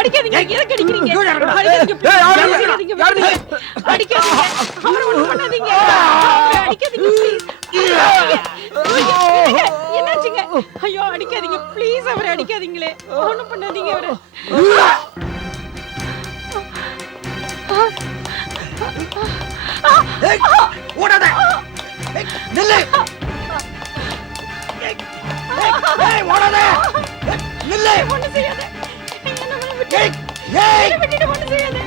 அடிக்காதீங்க, எதுக்கு அடிக்கிறீங்க? அடிக்காதீங்க, please. அடிக்காதீங்க, அவரை ஒண்ணும் பண்ணாதீங்க. அவரை அடிக்காதீங்க, please. அடிக்காதீங்க. என்னாச்சுங்க? ஐயோ, அடிக்காதீங்க, please. அவரை அடிக்காதீங்களே. ஒண்ணும் பண்ணாதீங்க அவரை. ஓடாத. நில்லு. ஓடாத. நில்லு. ஒண்ணும் செய்யாத. ஏய் ஏய் விட்டுட்டு ஒண்ணும் செய்யாத.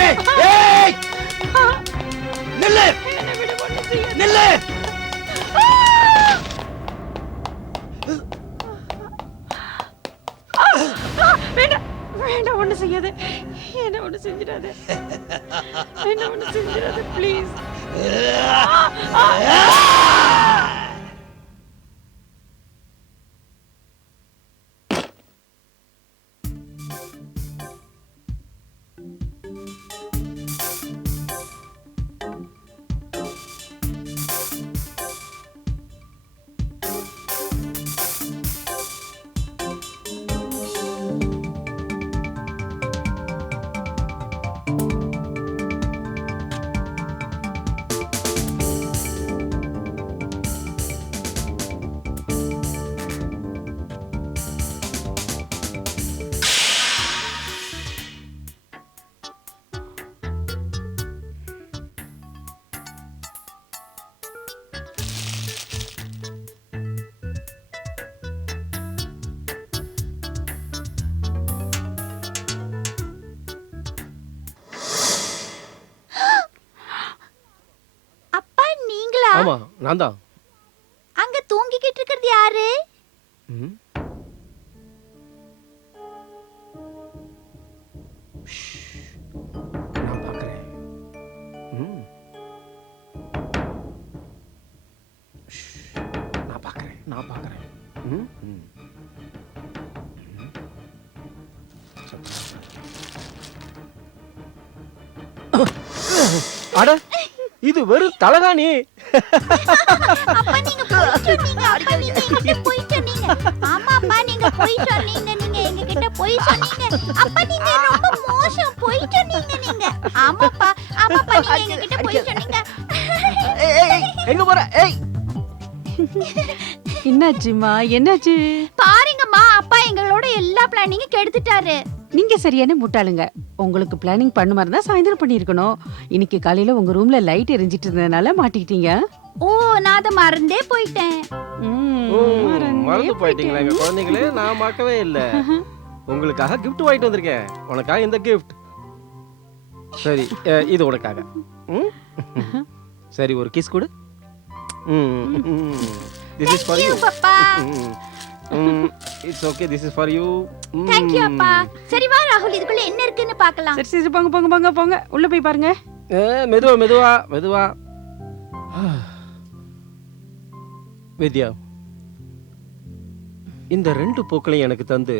ஏய் ஏய் நில்லு. என்னை விட ஒண்ணும் செய்யாத. நில்லு. வேண்டாம், வேண்டாம், ஒண்ணும் செய்யாத. என்ன ஒண்ணும் செஞ்சிடாத. என்ன ஒண்ணும் செஞ்சிடாத, ப்ளீஸ். ஆமா நான் தான். அங்க தூங்கிக்கிட்டு இருக்கிறது யாரு? நான் பார்க்கறேன். நான் பார்க்கறேன். அட இது வெறும் தலகாணி. அப்பா நீங்க போய் சொன்னீங்க. அப்பா நீங்க என்கிட்ட போய் சொன்னீங்க. ஆமா அப்பா நீங்க போய் சொன்னீங்க. நீங்க எங்ககிட்ட போய் சொன்னீங்க. அப்பா நீங்க ரொம்ப மோசம் போய் சொன்னீங்க நீங்க. ஆமாப்பா ஆமாப்பா நீங்க எங்ககிட்ட போய் சொன்னீங்க. ஏய் எங்க போற? ஏய் என்னாச்சுமா? என்னாச்சு? பாருங்கம்மா அப்பா எங்களோட எல்லா பிளானிங்கும் கெடுத்துட்டாரு. நீங்க சரியான முட்டாளுங்க. உங்களுக்கு பிளானிங் பண்ண மாதிரி தான் சாயந்தரம் பண்ணியிருக்கணும். இன்னைக்கு காலையில உங்க ரூம்ல லைட் எரிஞ்சிட்டு இருந்ததுனால மாட்டிக்கிட்டீங்க. ஓ நான் அதை மறந்தே போயிட்டேன். மறந்து போயிட்டீங்களா எங்க குழந்தைங்களே? நான் பார்க்கவே இல்ல. உங்களுக்காக கிஃப்ட் வாங்கிட்டு வந்திருக்கேன். உனக்காக இந்த கிஃப்ட். சரி இது உனக்காக. சரி ஒரு கிஸ் கொடு. This is for you. பாப்பா. It's okay. This is for you. Thank you அப்பா. சரி வா ராகுல் இதுக்குள்ள என்ன இருக்குன்னு பார்க்கலாம். சரி சரி போங்க போங்க போங்க போங்க உள்ள போய் பாருங்க. மெதுவா மெதுவா மெதுவா. வித்யா இந்த ரெண்டு பூக்களையும் எனக்கு தந்து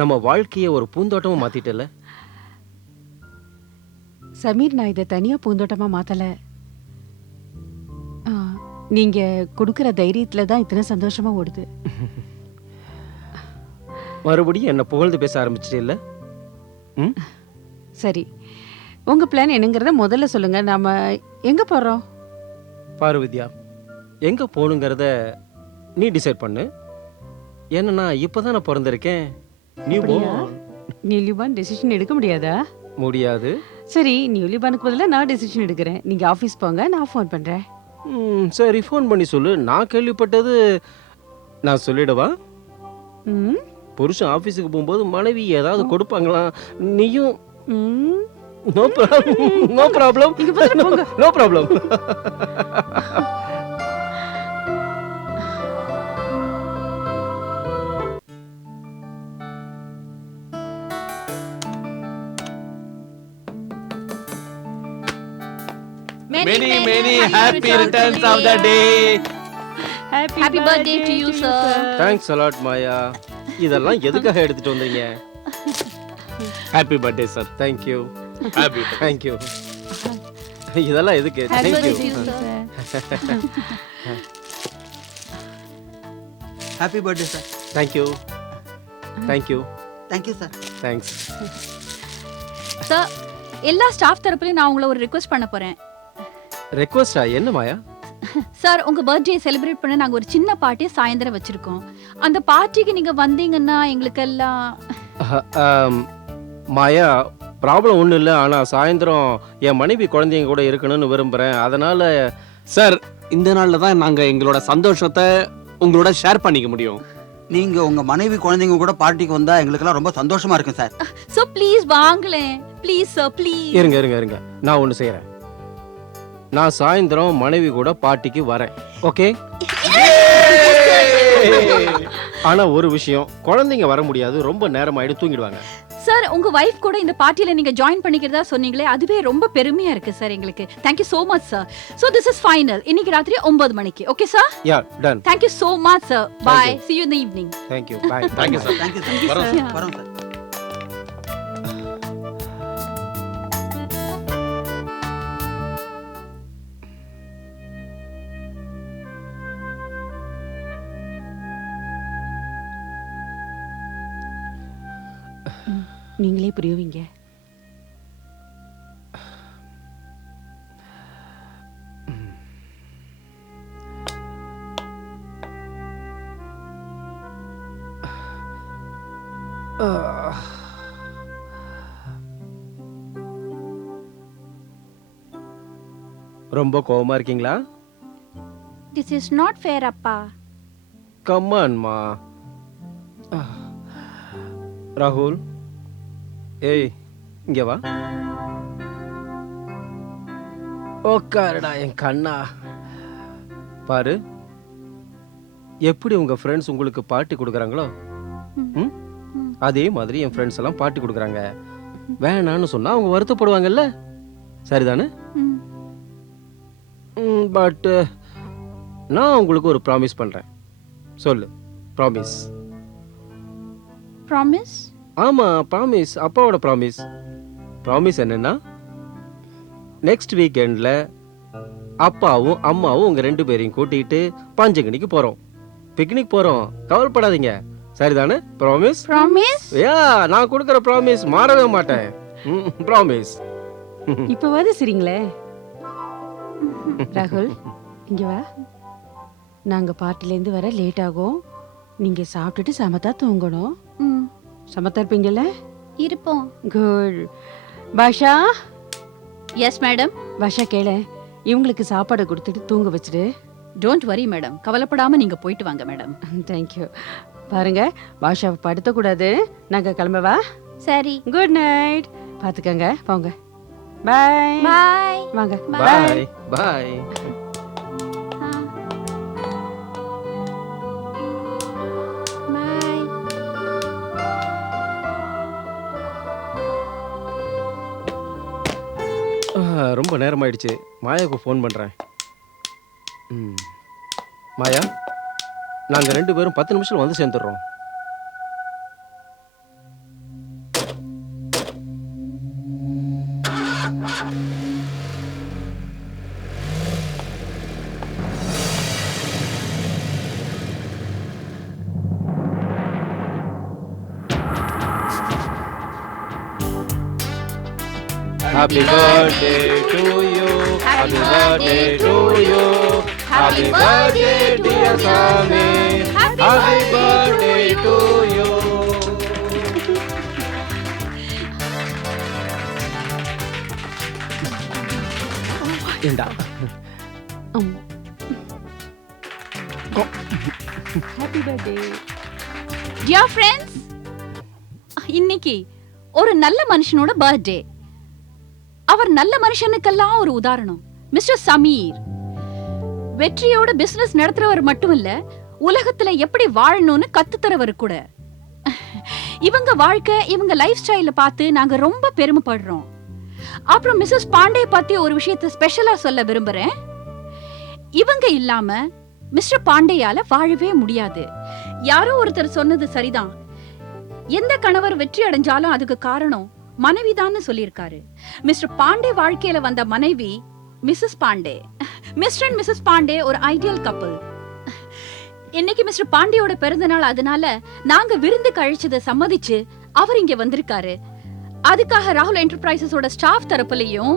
நம்ம வாழ்க்கையை ஒரு பூந்தோட்டமா மாத்திட்டல. சமீர் நான் இதை தனியா பூந்தோட்டமா மாத்தல. நீங்க கொடுக்கிற தைரியத்துல தான் இத்தனை சந்தோஷமா ஓடுது. மறுபடியும் என்ன புகழ்ந்து பேச ஆரம்பிச்சிட்டே இல்ல? சரி உங்க பிளான் என்னங்கறத முதல்ல சொல்லுங்க. நாம எங்க போறோம்? பாரு வித்யா, எங்க போகணுங்கிறத நீ டிசைட் பண்ணு. ஏன்னா நான் இப்பதான் நான் பிறந்திருக்கேன். நியூலிபான் டெசிஷன் எடுக்க முடியாதா? முடியாது. சரி நியூலிபானுக்கு பதிலா நான் டெசிஷன் எடுக்கிறேன். நீங்க ஆபீஸ் போங்க, நான் ஃபோன் பண்றேன். சரி ஃபோன் பண்ணி சொல்லு. நான் கேள்விப்பட்டது நான் சொல்லிடவா? புருஷன் ஆபீஸுக்கு போகும்போது மனைவி ஏதாவது கொடுப்பாங்களா? நீயும் no problem no problem. Many happy returns of the day. Happy birthday to you sir. Thanks a lot Maya. இதெல்லாம் எதுக்காக எடுத்துட்டு வந்தீங்க? Happy birthday sir. Thank you. Happy. Thank you. இதெல்லாம் எதுக்கு? Thank you. Happy birthday sir. Thank you thank you thank you sir. Thanks. Sir எல்லா staff தரப்புலையும் நான் உங்களை ஒரு ரிக்வெஸ்ட் பண்ண போறேன். ரெக்வஸ்டா? என்ன மாயா? சார் உங்க பர்த்டே செலிப்ரேட் பண்ண நாங்க ஒரு சின்ன பார்ட்டி சாயந்தரம் வச்சிருக்கோம். அந்த பார்ட்டிக்கு நீங்க வந்தீங்கன்னா எங்களுக்கு எல்லாம் மாயா, ப்ராப்ளம் ஒன்றும் இல்லை. ஆனால் சாயந்தரம் என் மனைவி குழந்தைங்க கூட இருக்கணும்னு விரும்புகிறேன். அதனால சார் இந்த நாள்ல தான் நாங்க எங்களோட சந்தோஷத்தை உங்களோட ஷேர் பண்ணிக்க முடியும். நீங்க உங்க மனைவி குழந்தைங்க கூட பார்ட்டிக்கு வந்தா எங்களுக்கெல்லாம் ரொம்ப சந்தோஷமா இருக்கும் சார். சோ ப்ளீஸ் வாங்களேன். Please sir please. இருங்க இருங்க இருங்க, நான் ஒன்று செய்கிறேன். நான் சாயந்தரம் மனைவி கூட பார்ட்டிக்கு வரேன். ஓகே? ஆனால் ஒரு விஷயம், குழந்தைங்க வர முடியாது, ரொம்ப நேரம் ஆயிடு, தூங்கிடுவாங்க. சார் உங்க வைஃப் கூட இந்த பார்ட்டில நீங்க ஜாயின் பண்ணிக்கிறதா சொன்னீங்களே, அதுவே ரொம்ப பெருமையா இருக்கு சார் எங்களுக்கு. Thank you so much sir. So this is final. இன்னைக்கு ராத்திரி 9 மணிக்கு. Okay sir? Yeah, done. Thank you so much sir. Bye. See you in the evening. Thank you. Bye. Thank you sir. Thank you sir. வரோம் sir. வரோம் sir. நீங்களே புரியுவீங்க. ரொம்ப கோவமா இருக்கீங்களா? This is not fair அப்பா. கம்மான்மா. ராகுல், ஏய் இங்க வா. உக்காருடா என் கண்ணா. பாரு, எப்படி உங்க ஃப்ரெண்ட்ஸ் உங்களுக்கு பார்ட்டி கொடுக்குறாங்களோ ம்? அதே மாதிரி என் ஃப்ரெண்ட்ஸ் எல்லாம் பார்ட்டி கொடுக்குறாங்க. வேணான்னு சொன்னா அவங்க வருத்தப்படுவாங்கல்ல, சரிதானே? பட் நான் உங்களுக்கு ஒரு ப்ராமிஸ் பண்றேன். சொல்லு, ப்ராமிஸ். Promise? ஆமா, ப்ராமிஸ். அப்பாவோட ப்ராமிஸ். ப்ராமிஸ் என்னன்னா, நெக்ஸ்ட் வீக்கெண்ட்ல அப்பாவும் அம்மாவும் உங்க 2 பேரையும் கூட்டிட்டு பஞ்சகனிக்கு போறோம். பிக்னிக் போறோம். கவலைப்படாதீங்க, சரிதானே? ப்ராமிஸ்? Promise? யா, நான் கொடுக்குற ப்ராமிஸ் மாறவே மாட்டேன். ப்ராமிஸ். இப்பவாது சரிங்களே. ராகுல், இங்க வா. நாங்க பார்ட்டிலேருந்து வர லேட் ஆகும். நீங்க சாப்பிட்டுட்டு சமத்தா தூங்கணும். ம், சமத்தா இருப்பீங்கல்ல? இருப்போம். குட். பாஷா, Yes madam. பாஷா கேளு, இவங்களுக்கு சாப்பாடு கொடுத்துட்டு தூங்க வச்சிடு. Don't worry madam. கவலைப்படாம நீங்க போயிட்டு வாங்க மேடம். தேங்க்யூ. பாருங்க, பாஷா படுத்தக்கூடாது. நாங்க கிளம்பவா? சரி. Good night. பாத்துக்கங்க, போங்க. பாய். Bye. வாங்க. பாய் பாய். ஆ. Bye. ரொம்ப நேரம் ஆயிடுச்சு. மாயாவுக்கு ஃபோன் பண்றேன். மாயா, நாங்க 2 பேரும் 10 நிமிஷம் வந்து சேர்ந்துடுறோம். Happy birthday to you. Happy birthday to you. Happy birthday dear Sami. Happy birthday to you. இந்தா. Happy birthday. Dear friends, இன்னைக்கு ஒரு நல்ல மனுஷனோட பர்த்டே. அவர் நல்ல மனுஷனுக்கெல்லாம் ஒரு உதாரணம். மிஸ்டர் சமீர் வெற்றியோட பிசினஸ் நடத்துறவர் மட்டும் இல்ல, உலகத்துல எப்படி வாழணும்னு கத்து தரவர் கூட. இவங்க வாழ்க்கை, இவங்க லைஃப் ஸ்டைல பார்த்து நாங்க ரொம்ப பெருமைப்படுறோம். அப்புறம் மிஸ்ஸஸ் பாண்டே பத்தி ஒரு விஷயத்தை ஸ்பெஷலா சொல்ல விரும்புறேன். இவங்க இல்லாம மிஸ்டர் பாண்டேயால வாழவே முடியாது. யாரோ ஒருத்தர் சொன்னது சரிதான். எந்த கணவர் வெற்றி அடைஞ்சாலும் அதுக்கு காரணம் மனைவிதான்னு சொல்லியிருக்காரு. மிஸ்டர் பாண்டே வாழ்க்கையில வந்த மனைவி Mrs Pandey. Mr and Mrs Pandey ஒரு ஐடியல் கப்பல். இன்னைக்கு மிஸ்டர் பாண்டியோட பிறந்த நாள், அதனால நாங்க விருந்து கழிச்சதை சம்மதிச்சு அவர் இங்க வந்திருக்காரு. அதுக்காக ராகுல் என்டர்பிரைசஸோட ஸ்டாஃப் தரப்புலயும்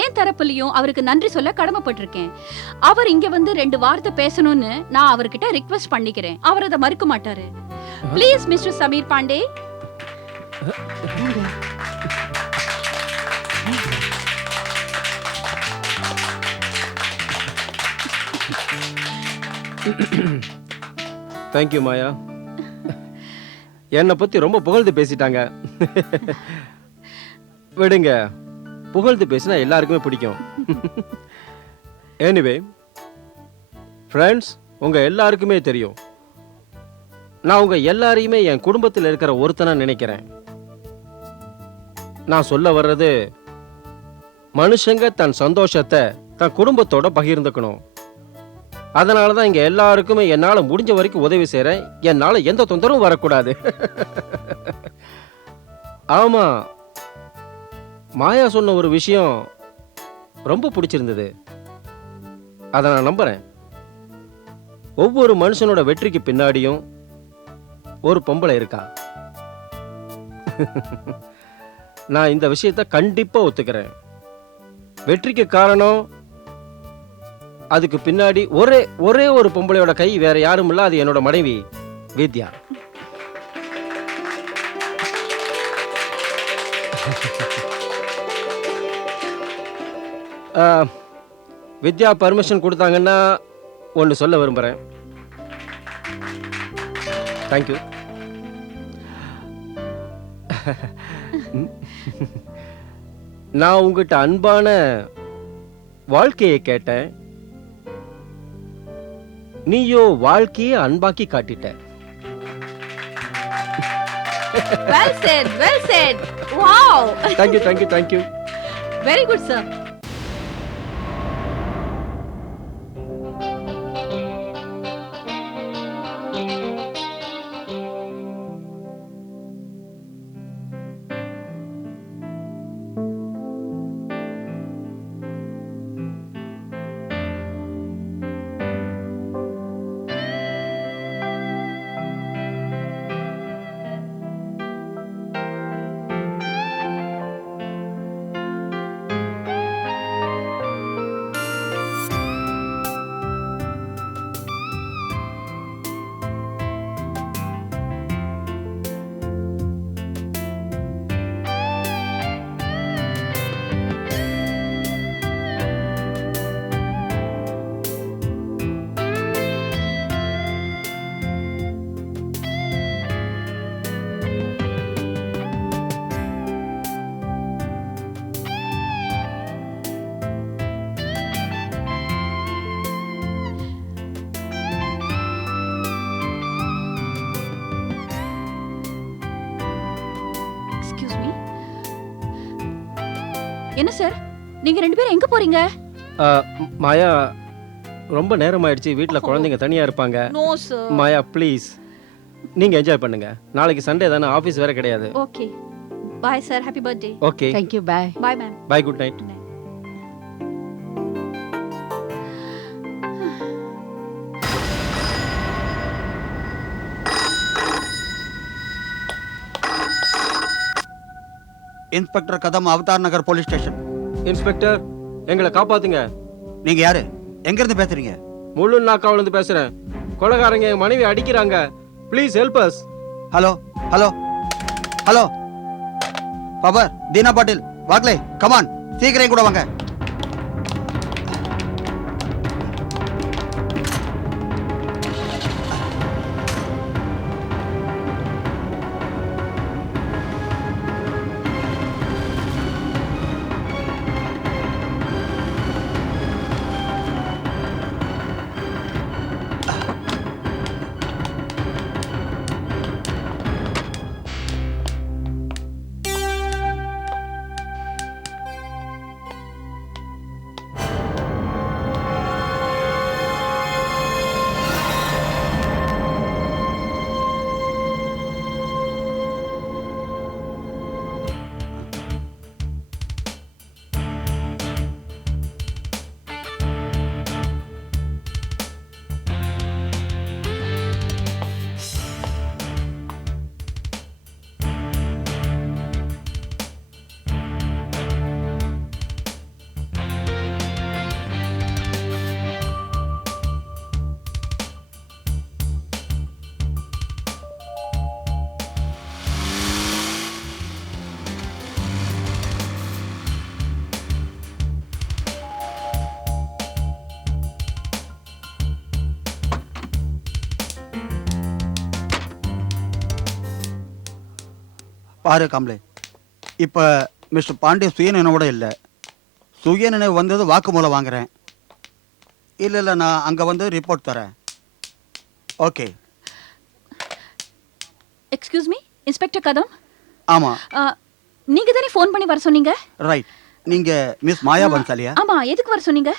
ஏன் தரப்புலயும் அவருக்கு நன்றி சொல்ல கடமைப்பட்டிருக்கேன். அவர் இங்க வந்து 2 வார்த்தை பேசணும்னு நான் அவர்கிட்ட ரிக்வெஸ்ட் பண்ணிக்கிறேன். அவர் அதை மறுக்க மாட்டாரு. Please mister Sameer Pandey. Thank you Maya. என்னை பத்தி ரொம்ப புகழ்ந்து பேசிட்டாங்க. விடுங்க, புகழ்ந்து பேசினா எல்லாருக்குமே பிடிக்கும். எனிவே ஃப்ரெண்ட்ஸ், உங்க எல்லாருக்குமே தெரியும், நான் உங்க எல்லாரையுமே என் குடும்பத்தில் இருக்கிற ஒருத்தனா நினைக்கிறேன். நான் சொல்ல வர்றது, மனுஷங்க தன் சந்தோஷத்தை தன் குடும்பத்தோட பகிர்ந்துக்கணும். அதனால தான் இங்க எல்லாருக்குமே என்னால முடிஞ்ச வரைக்கும் உதவி செய்றேன். என்னால எந்த தொந்தரவும் வரக்கூடாது. ஆமா, மாயா சொன்ன ஒரு விஷயம் ரொம்ப பிடிச்சிருந்தது. அதை நான் நம்புறேன். ஒவ்வொரு மனுஷனோட வெற்றிக்கு பின்னாடியும் ஒரு பொம்பளை இருக்கா. நான் இந்த விஷயத்தை கண்டிப்பா ஒத்துக்கிறேன். வெற்றிக்கு காரணம், அதுக்கு பின்னாடி ஒரே ஒரு பொம்பளையோட கை வேற யாரும் இல்ல, அது என்னோட மனைவி வித்யா. வித்யா பர்மிஷன் கொடுத்தாங்கன்னா ஒன்று சொல்ல விரும்புகிறேன். தேங்க்யூ. நான் உங்ககிட்ட அன்பான வாழ்க்கையை கேட்டேன். நீயோ வாழ்க்கையை அன்பாக்கி காட்டிட்ட. Well said, well said. Wow. Thank you. Very good, sir. என்ன சார், நீங்க 2 பேரும் எங்க போறீங்க? மாயா, ரொம்ப நேரம் ஆயிடுச்சு. வீட்டில் குழந்தைங்க தனியா இருப்பாங்க. No sir. மாயா ப்ளீஸ், நீங்க என்ஜாய் பண்ணுங்க. நாளைக்கு சண்டே தானே, ஆபீஸ் வேற கிடையாது. Okay bye sir, happy birthday. Okay Thank you, bye. Bye ma'am. Bye, good night. Inspector Kadam, Avatar Nagar police station. Inspector, எங்களை காப்பாத்துங்க. நீங்க யாரு? எங்க இருந்து பேசுறீங்க? முழு நாக்காவில இருந்து பேசுறேன். கொலைகாரங்க என் மனைவி அடிக்கிறாங்க. Please help us. Hello hello hello, Pawar, Deena Patil, Wagle, come on, சீக்கிரம் கூட வாங்க. பாரு கமலே, இப்போ மிஸ்டர் பாண்டே சுயநினைவோட இல்லை. சுயநினைவு வந்தது வாக்குமூலம் வாங்குறேன். இல்லை நான் அங்கே வந்து ரிப்போர்ட் தரேன். ஓகே. எக்ஸ்கியூஸ் மீ, இன்ஸ்பெக்டர் கதம். ஆமாம், நீங்க தானே ஃபோன் பண்ணி வர சொன்னீங்க? ரைட். நீங்கள் மிஸ் மாயா பன்சாலியா? ஆமா, எதுக்கு வர சொன்னீங்க?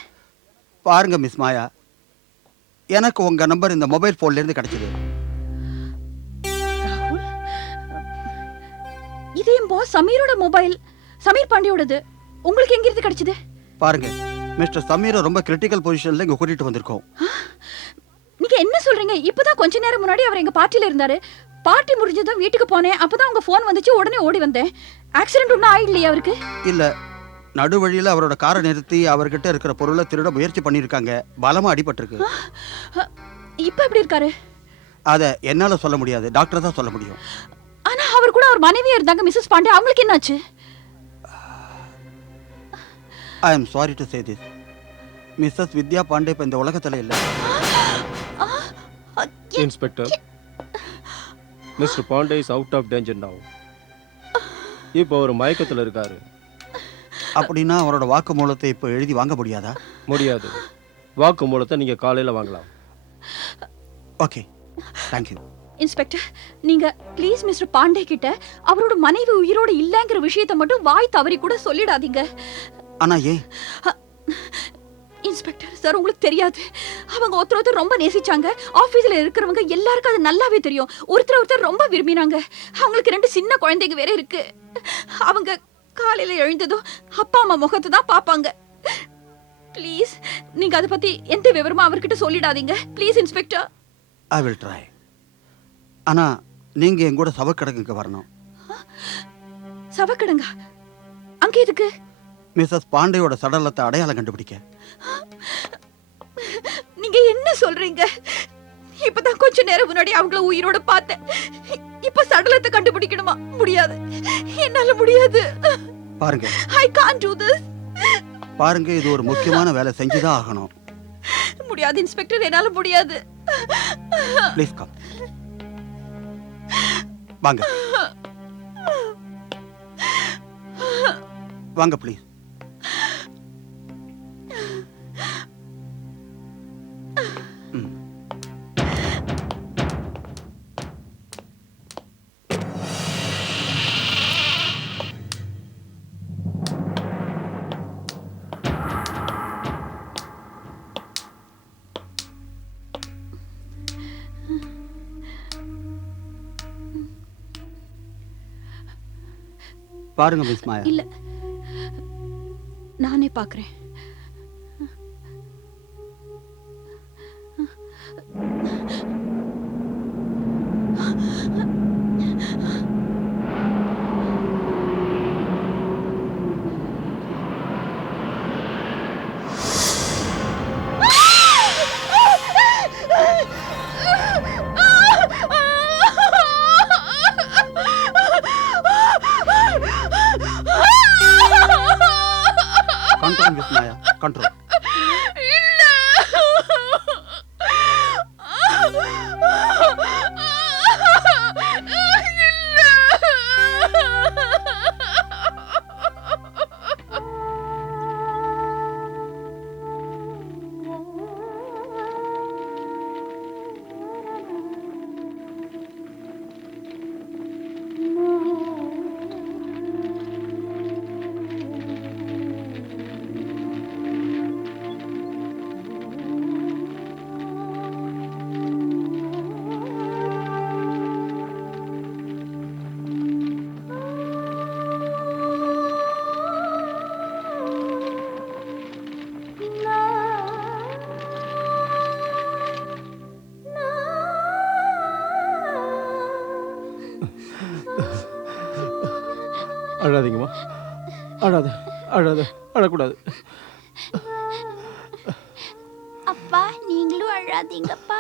பாருங்க மிஸ் மாயா, எனக்கு உங்கள் நம்பர் இந்த மொபைல் ஃபோன்லேருந்து கிடச்சிது. ராகுல், இது என் பாஸ் சமீரோட மொபைல், சமீர் பாண்டியோடது. உங்களுக்கு எங்க இருந்து கிடைச்சது? பாருங்க, மிஸ்டர் சமீரை ரொம்ப கிரிட்டிக்கல் பொசிஷனில் இங்கே கூட்டிகிட்டு வந்திருக்கோம். நீங்க என்ன சொல்றீங்க? இப்பதான் கொஞ்ச நேரம் முன்னாடி அவர் எங்க பார்ட்டில இருந்தாரு. பார்ட்டி முடிஞ்சதும் வீட்டுக்கு போனேன். அப்பதான் உங்க ஃபோன் வந்துச்சு, உடனே ஓடி வந்தேன். ஆக்சிடென்ட் ஒன்றும் ஆயிடலையா அவருக்கு? இல்லை, நடுவழியில் அவரோட காரை நிறுத்தி அவர்கிட்ட இருக்கிற பொருளை திருட முயற்சி பண்ணியிருக்காங்க. பலமாக அடிபட்டிருக்கு. இப்ப எப்படி இருக்காரு? அதை என்னால் சொல்ல முடியாது, டாக்டர் தான் சொல்ல முடியும். ஆனா அவர் கூட அவர் மனைவியா இருந்தாங்க, மிஸ்ஸஸ் பாண்டே. அவங்களுக்கு என்னாச்சு? I am sorry to say this, Mrs Vidya Pandey இப்போ இந்த உலகத்தில் இல்லை. Inspector, mister Pandey is out of danger now. இப்போ ஒரு மயக்கத்தில் இருக்காரு. அப்படின்னா அவரோட வாக்குமூலத்தை இப்போ எழுதி வாங்க முடியாதா? முடியாது. வாக்குமூலத்தை நீங்க காலையில வாங்கலாம். Okay, thank you. இன்ஸ்பெக்டர், நீங்க ப்ளீஸ் மிஸ்டர் பாண்டே கிட்ட அவரோட மனைவி உயிரோட இல்லங்கிற விஷயத்தை மட்டும் வாய் தவறி கூட சொல்லிடாதீங்க. ஆனா ஏன்? இன்ஸ்பெக்டர் சார், உங்களுக்கு தெரியாது, அவங்க ஒருத்தர் ரொம்ப நேசிச்சாங்க. ஆபீஸ்ல இருக்கிறவங்க எல்லாருக்கும் அது நல்லாவே தெரியும். ஒருத்தர் ரொம்ப விரும்பினாங்க. அவங்களுக்கு 2 சின்ன குழந்தைங்க வேற இருக்கு. அவங்க காலையில எழுந்ததும் அப்பா அம்மா முகத்தை தான் பாப்பாங்க. ப்ளீஸ் நீங்க அதை பத்தி எந்த விவரமா அவர்கிட்ட சொல்லிடாதீங்க. Please inspector. I will try. ஆனா நீங்க என் கூட சவக்கடங்குக்கு வரணும். சவக்கடங்க? அங்க எதுக்கு? மிஸ்ஸஸ் பாண்டேயோட சடலத்தை அடையாளம் கண்டுபிடிக்க. நீங்க என்ன சொல்றீங்க? இப்பதான் கொஞ்ச நேரம் முன்னாடி அவங்கள உயிரோட பார்த்தேன். இப்ப சடலத்தை கண்டுபிடிக்கணுமா? முடியாது, என்னால முடியாது. பாருங்க, I can't do this. பாருங்க, இது ஒரு முக்கியமான வேலை, செஞ்சுதான் ஆகணும். முடியாது இன்ஸ்பெக்டர், என்னால முடியாது. Please come. வாங்க வாங்க ப்ளீஸ். பாருங்க மிஸ் மாயா. இல்ல, நானே பாக்குறேன். கண்ட்ரோல் மிஸ் மாயா, கண்ட்ரோல். அழாதீங்கம்மா, அழாத, அழாத, அழக்கூடாது. அப்பா நீங்களும் அழாதீங்கப்பா.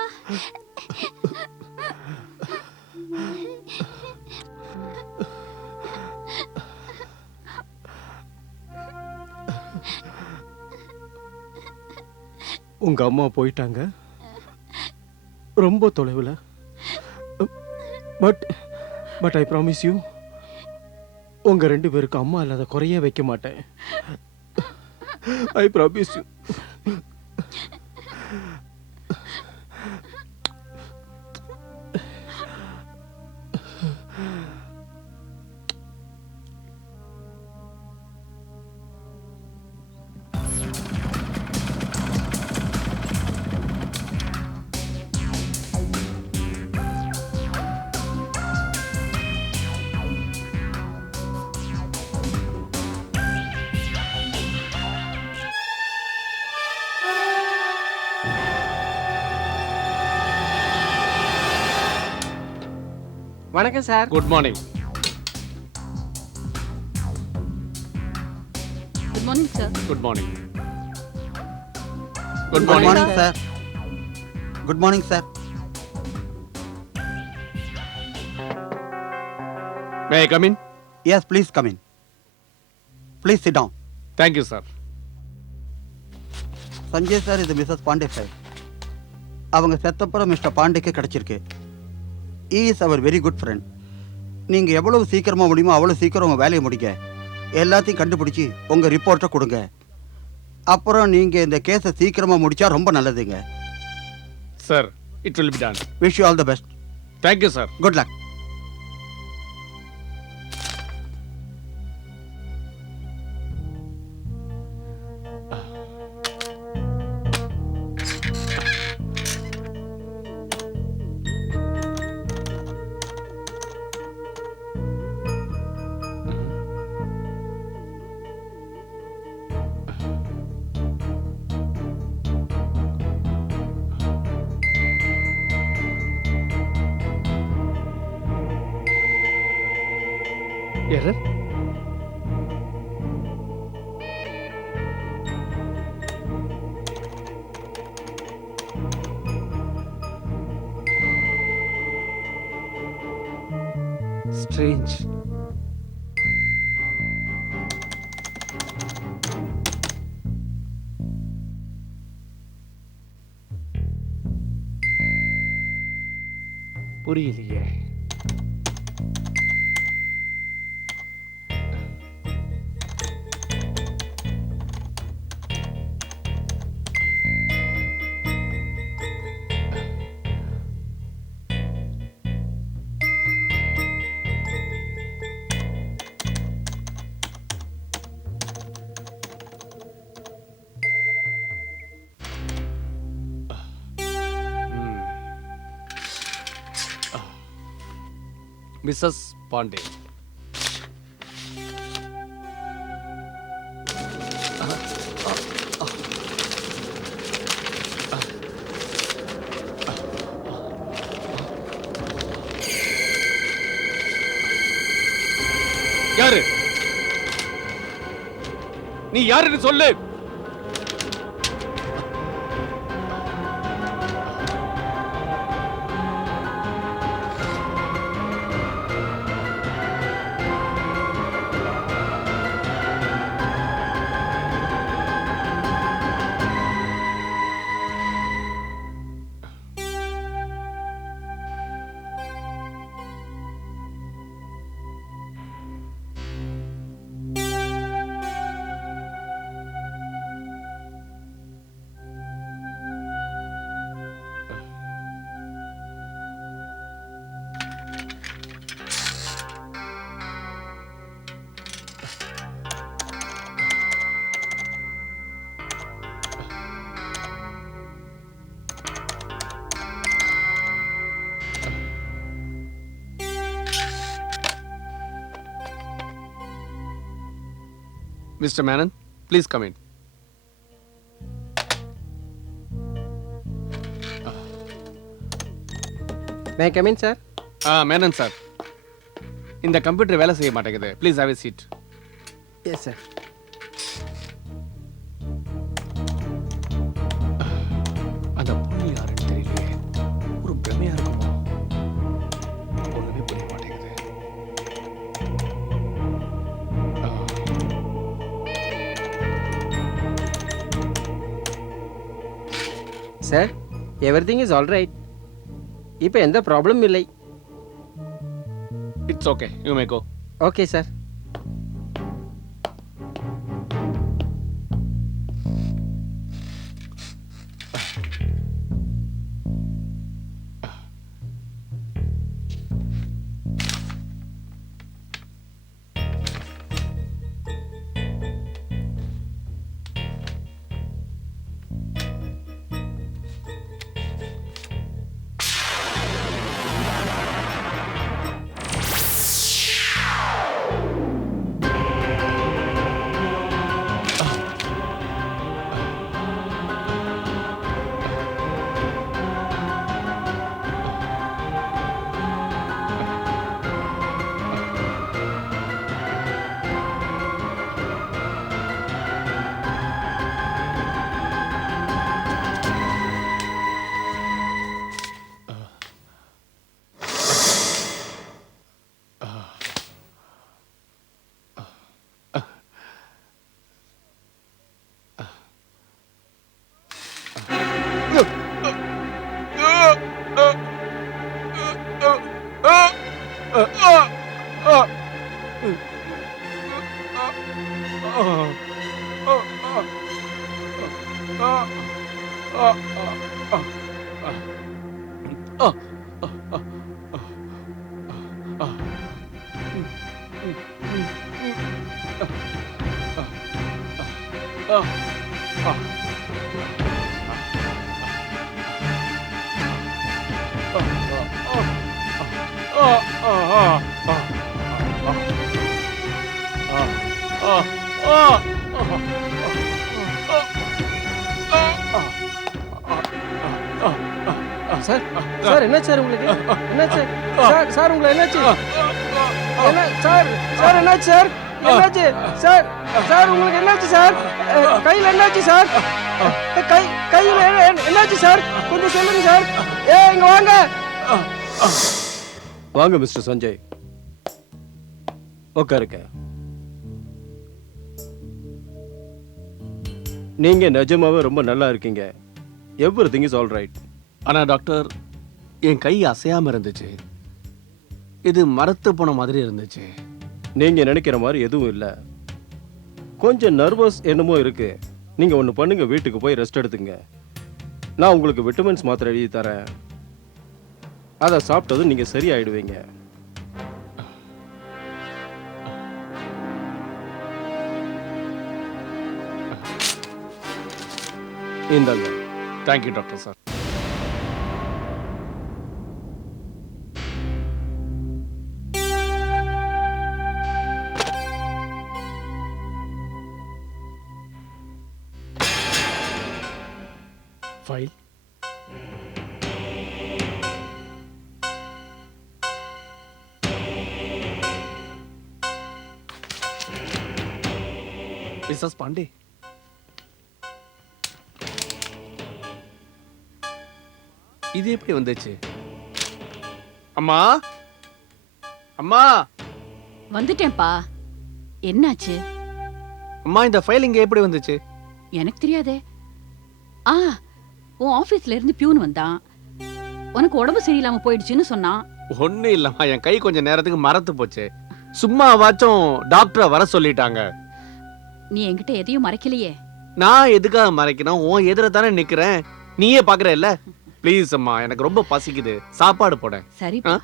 உங்க அம்மா போயிட்டாங்க ரொம்ப தொலைவில். பட் ஐ ப்ராமிஸ் யூ, உங்க 2 பேருக்கு அம்மா இல்லாத குறையே வைக்க மாட்டேன். I promise you. வணக்கம் sir. Good morning. Good morning sir. Good morning. Good morning sir. Good morning sir. May I come in? Yes please come in. Please sit down. Thank you sir. Sanjay sir, இது Mrs Pandey sir. அவங்க செத்தப்புறம் mister பாண்டேக்கு கிடைச்சிருக்கு. He is our very good friend. நீங்கள் எவ்வளவு சீக்கிரமாக முடியுமோ அவ்வளோ சீக்கிரம் உங்கள் வேலையை முடிங்க. எல்லாத்தையும் கண்டுபிடிச்சி உங்கள் ரிப்போர்ட்டை கொடுங்க. அப்புறம் நீங்கள் இந்த கேஸை சீக்கிரமாக முடித்தா ரொம்ப நல்லதுங்க. Sir, it will be done. Wish you all the best. Thank you sir. Good luck. Error? Strange. புரியலையே. மிஸ்ஸஸ் பாண்டே. யாரு நீ? யாருன்னு சொல்லு. Mr. Menon, please come in. May I come in sir? Menon sir, இந்த கம்ப்யூட்டர் வேலை செய்ய மாட்டேங்குது. Please have a seat. Yes sir. அந்த பொண்ணு யாருன்னு தெரியலையே. ஒரு பிரமையா இருக்குமோ? ஒண்ணுமே புரிய மாட்டேங்குது. Sir, everything is all right. இப்போ எந்த ப்ராப்ளமும் இல்லை. It's okay, you may go. Okay sir. Sir sir என்ன சார் உங்களுக்கு என்னாச்சு சார் சார் உங்களுக்கு என்னாச்சு என்ன சார் சார் என்னாச்சு சார் என்னாச்சு சார் சார் உங்களுக்கு என்னாச்சு சார் கையில் என்னாச்சு சார் கையில் என்னாச்சு சார் கொஞ்சம் சொல்லுங்க சார் இங்க வாங்க வாங்க மிஸ்டர் சஞ்சய் உட்காருங்க. நீங்க நிஜமாவே ரொம்ப நல்லா இருக்கீங்க. Everything is all right. ஆனா டாக்டர், என் கை அசையாம இருந்துச்சு. இது மரத்து போன மாதிரி இருந்துச்சு. நீங்க நினைக்கிற மாதிரி எதுவும் இல்ல. கொஞ்சம் நர்வஸ் என்னமோ இருக்கு. நீங்க ஒண்ணு பண்ணுங்க, வீட்டுக்கு போய் ரெஸ்ட் எடுத்துங்க. நான் உங்களுக்கு விட்டமின்ஸ் மாத்திரை எழுதி தரேன். அதை சாப்பிட்டதும் நீங்க சரியாயிடுவீங்க. இந்தாங்க. Thank you doctor sir. File Mrs Pandey, இது எப்படி வந்துச்சு? அம்மா அம்மா வந்துட்டேன்ப்பா. என்னாச்சு? அம்மா, இந்த ஃபைல் இங்க எப்படி வந்துச்சு? எனக்கு தெரியாதே. ஆ, உன் ஆபீஸ்ல இருந்து பியூன் வந்தான். உனக்கு உடம்பு சரியில்லாம போயிடுச்சுன்னு சொன்னான். ஒண்ணு இல்லம்மா, என் கை கொஞ்ச நேரத்துக்கு மரத்து போச்சு. சும்மாவாச்சும் டாக்டரை வர சொல்லிட்டாங்க. நீ என்கிட்ட எதையும் மறைக்கலையே. நான் எதுக்காக மறைக்கணும்? உன் எதிர தானே நிக்கிறேன், நீயே பாக்குற இல்ல. ப்ளீஸ் அம்மா, எனக்கு ரொம்ப பசிக்குது, சாப்பாடு போட. சரிப்பா.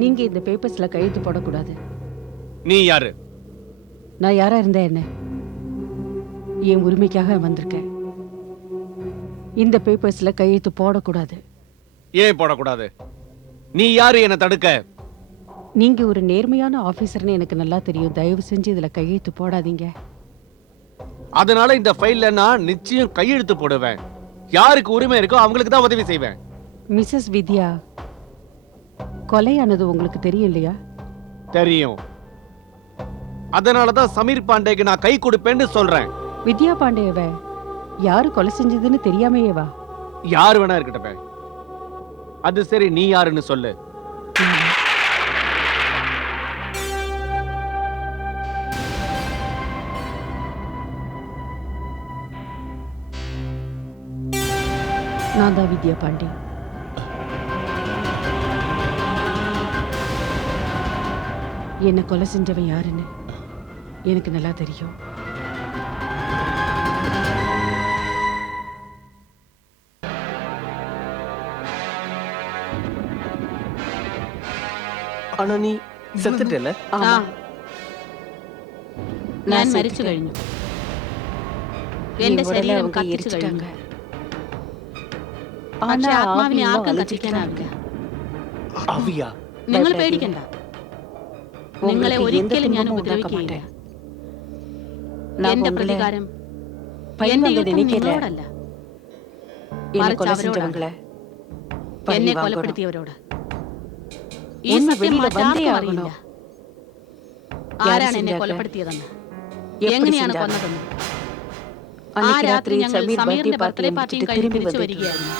நீங்க இந்த பேப்பர்ஸ்ல கையெழுத்து போடக்கூடாது. நீ யாரு? நான் யாரா இருந்தா என்ன? என் உரிமைக்காக வந்திருக்கேன். இந்த பேப்பர்ஸ்ல கையெழுத்து போடக்கூடாது. ஏன் போடக்கூடாது? நீ யாரு என்ன தடுக்க? நீங்க ஒரு நேர்மையான ஆபீசர்னு எனக்கு நல்லா தெரியும். தயவு செஞ்சு இதுல கையெழுத்து போடாதீங்க. அதனால இந்த ஃபைல்ல நான் நிச்சயம் கையெழுத்து போடுவேன். யாருக்கு உரிமை இருக்கோ அவங்களுக்கு தான் உதவி செய்வேன். மிஸ்ஸஸ் வித்யா கொலையானது உங்களுக்கு தெரியும் இல்லையா? தெரியும். அதனாலதான் சமீர் பாண்டேக்கு நான் கை கொடுப்பேன்னு சொல்றேன். வித்யா பாண்டேவ யாரு கொலை செஞ்சதுன்னு தெரியாமையேவா? யார் வேணா இருக்கட்டும். அது சரி, நீ யாருன்னு சொல்லு. நான் தான் வித்யா பாண்டே. என்ன கொலை செஞ்சவன் யாருன்னு எனக்கு நல்லா தெரியும். ആണോ നീ സെത്തിട്ടല്ലേ? ഞാൻ മരിച്ചു കഴിഞ്ഞു. എന്റെ ശരീരം കത്തിച്ചു കഴിഞ്ഞു. പക്ഷെ ആത്മാവിനെ ആർക്കും കത്തിക്കാനാവില്ല. അവിയാ നിങ്ങൾ പേടിക്കണ്ട. നിങ്ങളെ ഒരിക്കലും ഞാൻ ഉപദ്രവിക്കുകയില്ല. എന്റെ പ്രതികാരം എന്റെ യുദ്ധം നിങ്ങളോടല്ല, മറിച്ച് അവരോടാണ്. എന്നെ കൊലപ്പെടുത്തിയവരോട്. ഈ സത്യം മറ്റാർക്കും അറിയില്ല. ആരാണ് എന്നെ കൊലപ്പെടുത്തിയതെന്ന്, എങ്ങനെയാണ് കൊന്നതെന്ന്. ആ രാത്രി ഞങ്ങൾ സമീറിന്റെ ബർത്ത്ഡേ പാർട്ടിയും കഴിഞ്ഞ് തിരിച്ചു വരികയായിരുന്നു.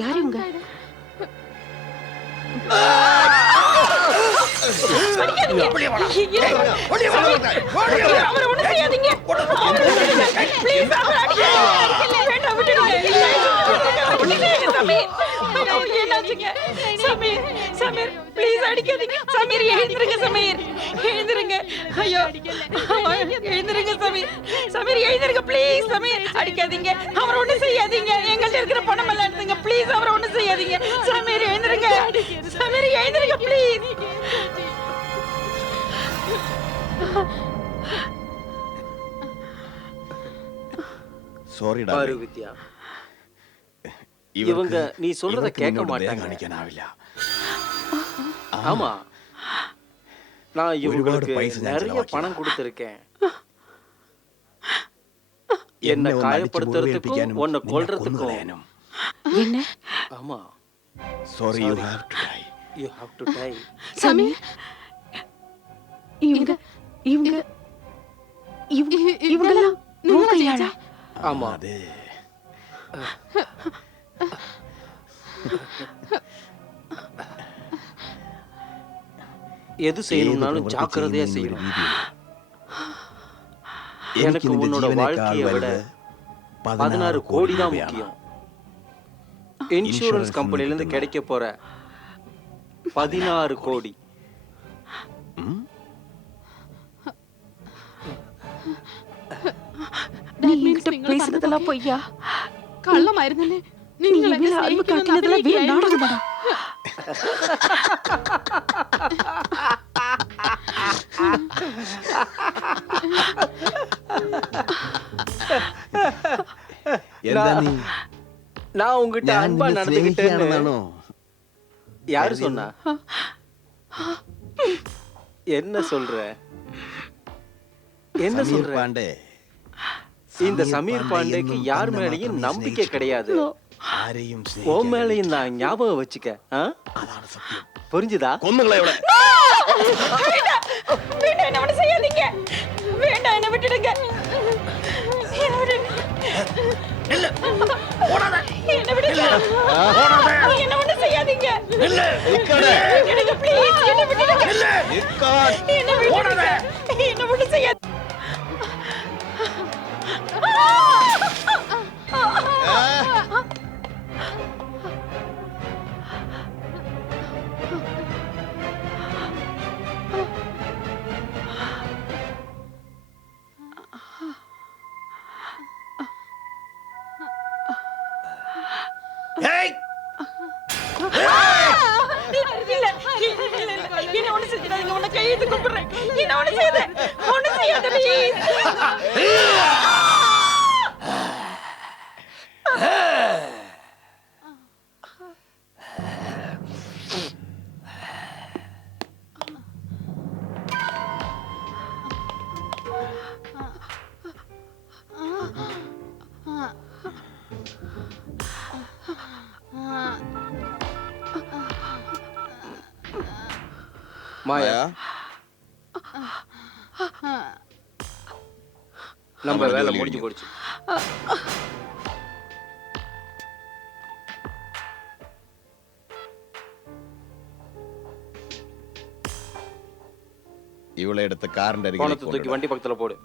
யாரு இவங்க? சாரிடா. பாரு வித்யா, இவங்க நீ சொல்றத கேட்க மாட்டாங்க. ஆமா, நான் இவங்களுக்கு நிறைய பணம் கொடுத்திருக்கேன். என்ன காயப்படுத்துறதுக்கும் உன்னை கொல்றதுக்கும். என்ன? ஆமா, sorry, you have to tie. Sameer, இவங்க இவங்க இவங்கெல்லாம் மூக்கையாளா? ஆமா, எது செய்யணும்னாலும் ஜாக்கிரதையா செய்யணும். எனக்கு உன்னோட வாழ்க்கையை விட 16 கோடி தான் முக்கியம். இன்சூரன்ஸ் கம்பெனில இருந்து கிடைக்க போற 16 கோடி. பேசுறதெல்லாம் பொய்யா? കള്ളമായിരുന്നല്ലേ നിങ്ങൾ എന്നെ അൽബ കാട്ടിനതെല്ലാം വീര നാടകമാണ്. நான் உங்ககிட்ட அன்பா நடந்துகிட்டேன்னு யாரு சொன்னா? என்ன சொல்ற? என்ன சொல்ற? பாண்டே, இந்த சமீர் பாண்டேக்கு யார் மேலயும் நம்பிக்கை கிடையாது. உன் மேலையும் நான் ஞாபகம் வச்சுக்க. புரிஞ்சுதா? கொன்னுங்களே. வேண்டாம், என்ன செய்யாதீங்க. வேண்டாம், என்ன விட்டுடுங்க. என்ன விடுங்க. என்ன ஒண்ணு செய்யாதீங்க. விட்டுடுங்க ப்ளீஸ். என்ன விட்டுடுங்க. என்ன விட்டுடுங்க. என்ன ஒண்ணு செய்யாதீங்க. கையெழுத்து கும்பிடுறேன். என்ன ஒண்ணு செய்யாத. ஒண்ணு செய்யாத ப்ளீஸ். மாயா நம்ம வேலை முடிஞ்சு போச்சு. இவளை எடுத்த காரண்ட பணத்தை தூக்கி வண்டி பக்கத்துல போடு.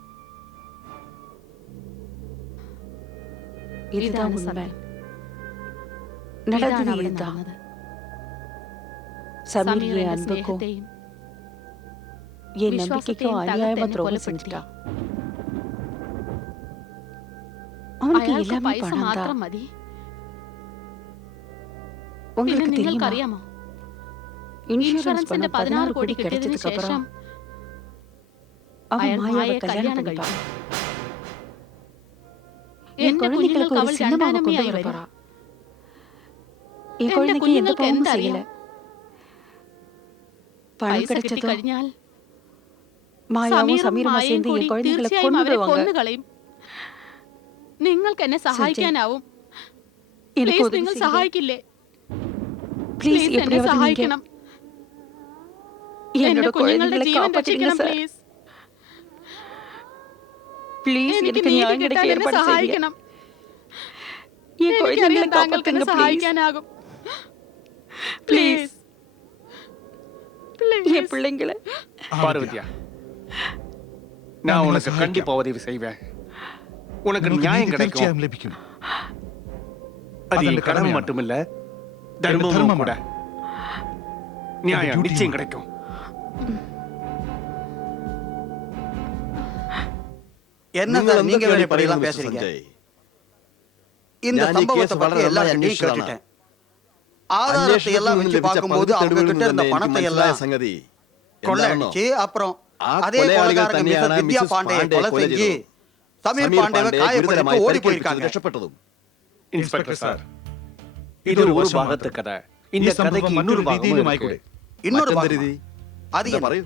இதுதான் உண்மை. நடந்தது இதுதான். சமீர் என் அன்புக்கும் என் நம்பிக்கைக்கும் அநியாயமா துரோகம் செஞ்சுட்டா. அவனுக்கு எல்லாமே பணம் தான். உங்களுக்கு தெரியுமா? இன்சூரன்ஸ் பண்ண 16 கோடி கிடைச்சதுக்கு அப்புறம் அவன் மாயாவை கல்யாணம் பண்ணிப்பான். என் குழந்தைகளுக்கு ஒரு சின்னமாக கொண்டு வர போறா. என் குழந்தைக்கு எந்த பாவமும் செய்யல. பணம் கிடைச்சது കഴിഞ്ഞാൽ മായാവും സമീറും சேர்ந்து என் കുഴந்தைகளை കൊന്നുകളെ. നിങ്ങൾക്ക് എന്നെ സഹായിക്കാനാവും. പ്ലീസ് നിങ്ങൾ സഹായിക്കില്ലേ? പ്ലീസ് എന്നെ സഹായിക്കണം. എന്റെ കുഞ്ഞുങ്ങളുടെ ജീവൻ രക്ഷിക്കണം പ്ലീസ്. പ്ലീസ് എനിക്ക് ന്യായം കിട്ടാൻ എന്നെ സഹായിക്കണം. ഈ കുഞ്ഞുങ്ങളെ താങ്കൾക്ക് എന്നെ സഹായിക്കാനാകും. പ്ലീസ് என் பிள்ளைங்களை. பார்வதியா, நான் உனக்கு கண்டிப்பா உதவி செய்வேன். உனக்கு நியாயம் கிடைக்கும். அது என் கடமை மட்டுமில்ல, தர்மமும் கூட. நியாயம் நிச்சயம் கிடைக்கும். என்ன சார் நீங்க வேண்டிய படியெல்லாம் பேசுறீங்க? இந்த சம்பவத்தை பத்தி எல்லாம் நீ கேட்டுட்டேன். ஆதாரத்தை எல்லாம் வச்சு பார்க்கும்போது அவங்க கிட்ட இருந்த பணத்தை எல்லாம் சங்கதி கொள்ளையடிச்சு அப்புறம் அதே கொலைகாரங்க மிஸ்டர் வித்யா பாண்டே கொலை செஞ்சு சமீர் பாண்டேவை காயப்படுத்தி ஓடி போயிருக்காங்க. രക്ഷപ്പെട്ടതും. இன்ஸ்பெக்டர் சார், இது ஒரு பாகத்து கதை. இந்த கதைக்கு இன்னொரு பாகமும் இருக்கு. இன்னொரு മറ്റെന്ത് பாகம் രീതി? அது ഇതാ என்ன? പറയൂ.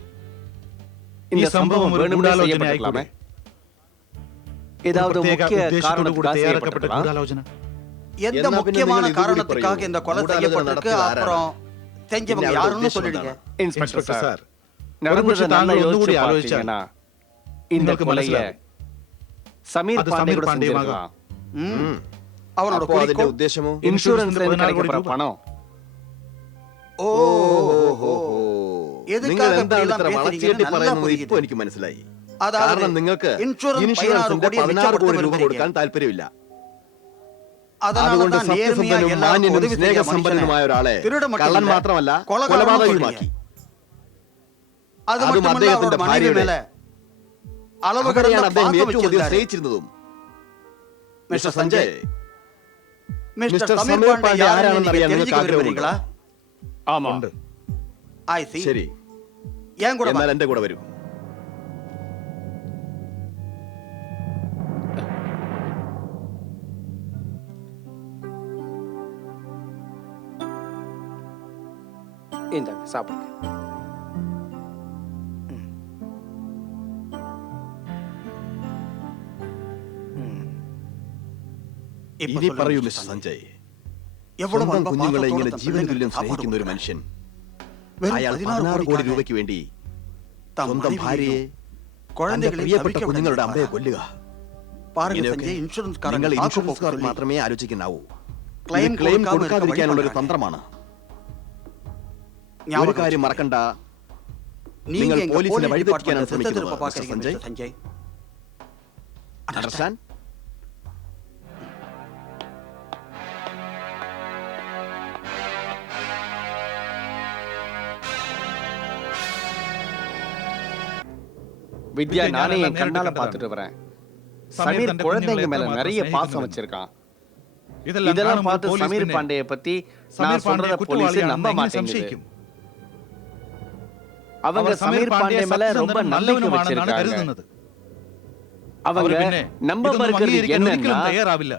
இந்த சம்பவம் வேணும்னே செய்யப்பட்டிருக்கலாமே. ஏதாவது முக்கிய காரணத்துக்காக செய்யப்பட்டிருக்கலாம். எந்த முக்கியமான காரணத்துக்காக இந்த கொலை செய்யப்பட்டிருக்கு, அப்புறம் செஞ்சவங்க யாருன்னு சொல்லிடுங்க. இன்ஸ்பெக்டர் சார், நடந்ததை நல்லா யோசிச்சு பார்த்தீங்கன்னா இந்த கொலையை சமீர் பாண்டே கூட செஞ்சிருக்கலாம். அவனோட അപ്പോ അതിന്റെ குறிக்கோள் ഉദ്ദേശമോ? இன்சூரன்ஸ்ல இருந்து கிடைக்கப்படுற பணம். ஓ നിങ്ങൾ எதுக்காக എന്താണ് இப்படி ഇത്ര எல்லாம் വളച്ചേട്ടി பேசுறீங்கன்னு நல்லா പറയുന്നത് புரியுது. ഇപ്പൊ എനിക്ക് മനസ്സിലായി. அதாவது കാരണം നിങ്ങൾക്ക് இன்சூரன்ஸ் ഇൻഷുറൻസിന്റെ 16 கோடி 16 കോടി രൂപ மிச்சப்படுத்த കൊടുക്കാൻ താല്പര്യമില്ല. அதனால അതുകൊണ്ട് தான் நேர்மையா സത്യസന്ധനും எல்லாருக்கும் മാന്യനും உதவி செய்ய மனுஷனை സ്നേഹസമ്പന്നനുമായ ഒരാളെ திருட மட்டும் കള്ളൻ இல்ல, മാത്രമല്ല கொலைகாரனும் കൊലപാതകയുമാക്കി. அது അതും மட்டுமல்ல, അദ്ദേഹത്തിന്റെ அவரோட மனைவி ഭാര്യയുടെ மேல அளவு கடந்த അവിടെയാണ് അദ്ദേഹം பாசம் ഏറ്റവും അധികം வச்சிருந்தாரு. സ്നേഹിച്ചിരുന്നതും. Mister mister Sanjay, Sanjay, mister mister Sameer Sameer Pandey Pandey யாருன்னு யாராണെന്ന് நீங்க അറിയാൻ தெரிஞ்சுக்க നിങ്ങൾക്ക് விரும்புறீங்களா? ஆமா. I see. ശരി, ஏன் கூட എന്നാൽ എന്റെ കൂടെ വരൂ. இந்தாங்க சாப்பிடுங்க. இப்ப ഇനി சொல்லுங்க, പറയൂ மிஸ்டர் മിസ്റ്റർ சஞ்சய். സഞ്ജയ്. எவ்வளவு സ്വന്തം அன்பா കുഞ്ഞുങ്ങളെ பாசத்தோட ഇങ്ങനെ தன் ജീവൻ பிள்ளைங்களுக்கு തുല്യം சாப்பாடு സ്നേഹിക്കുന്ന ഒരു கொடுக்குறாரு. മനുഷ്യൻ வெறும் അയാൾ 16 16 കോടി கோடிக்காக രൂപയ്ക്ക് വേണ്ടി தன் സ്വന്തം ഭാര്യയെ തന്റെ குழந்தைகளை പ്രിയപ്പെട്ട தவிக்க കുഞ്ഞുങ്ങളുടെ അമ്മയെ விடுறாரு. കൊല്ലുക. பாருங்க ഇങ്ങനെയൊക്കെ சஞ்சய், இன்சூரன்ஸ் നിങ്ങൾ காரங்க ഇൻഷുറൻസുകാർക്ക് മാത്രമേ ആലോചിക്കാനാവൂ. ക്ലെയിം ക്ലെയിം കൊടുക്കാതെ കൊടുക്കാതിരിക്കാനുള്ള ഒരു இருக்க வழி തന്ത്രമാണ്. ഒരു ஞாபகம் കാര്യം வச்சுக்கோங்க. മറക്കണ്ട, நீங்க നിങ്ങൾ எங்க പോലീസിനെ போலீஸ் വഴിതെറ്റിക്കാനാണ് டிபார்ட்மெண்ட் திசை திருப்ப ശ്രമിക്കുന്നത്, பாக்குறீங்க മിസ്റ്റർ மிஸ்டர் சஞ்சய். അണ്ടർസ്റ്റാൻഡ്? வித்யா, நானே என் கண்ணால பாத்துட்டு வரேன். சமீர் குழந்தைங்க மேல நிறைய பாசம் வச்சிருக்கான். இதெல்லாம் பார்த்து சமீர் பாண்டேயை பத்தி நான் சொல்றத போலீஸ் நம்ப மாட்டேங்குது. அவங்க സമീർ പാണ്ഡ്യ மேல ரொம்ப നന്ദി வச்சிருக்காங்க. കരുതുന്നത് அவங்க நம்ப மறுக்கிறது என்னன்னா തയ്യാറാവില്ല.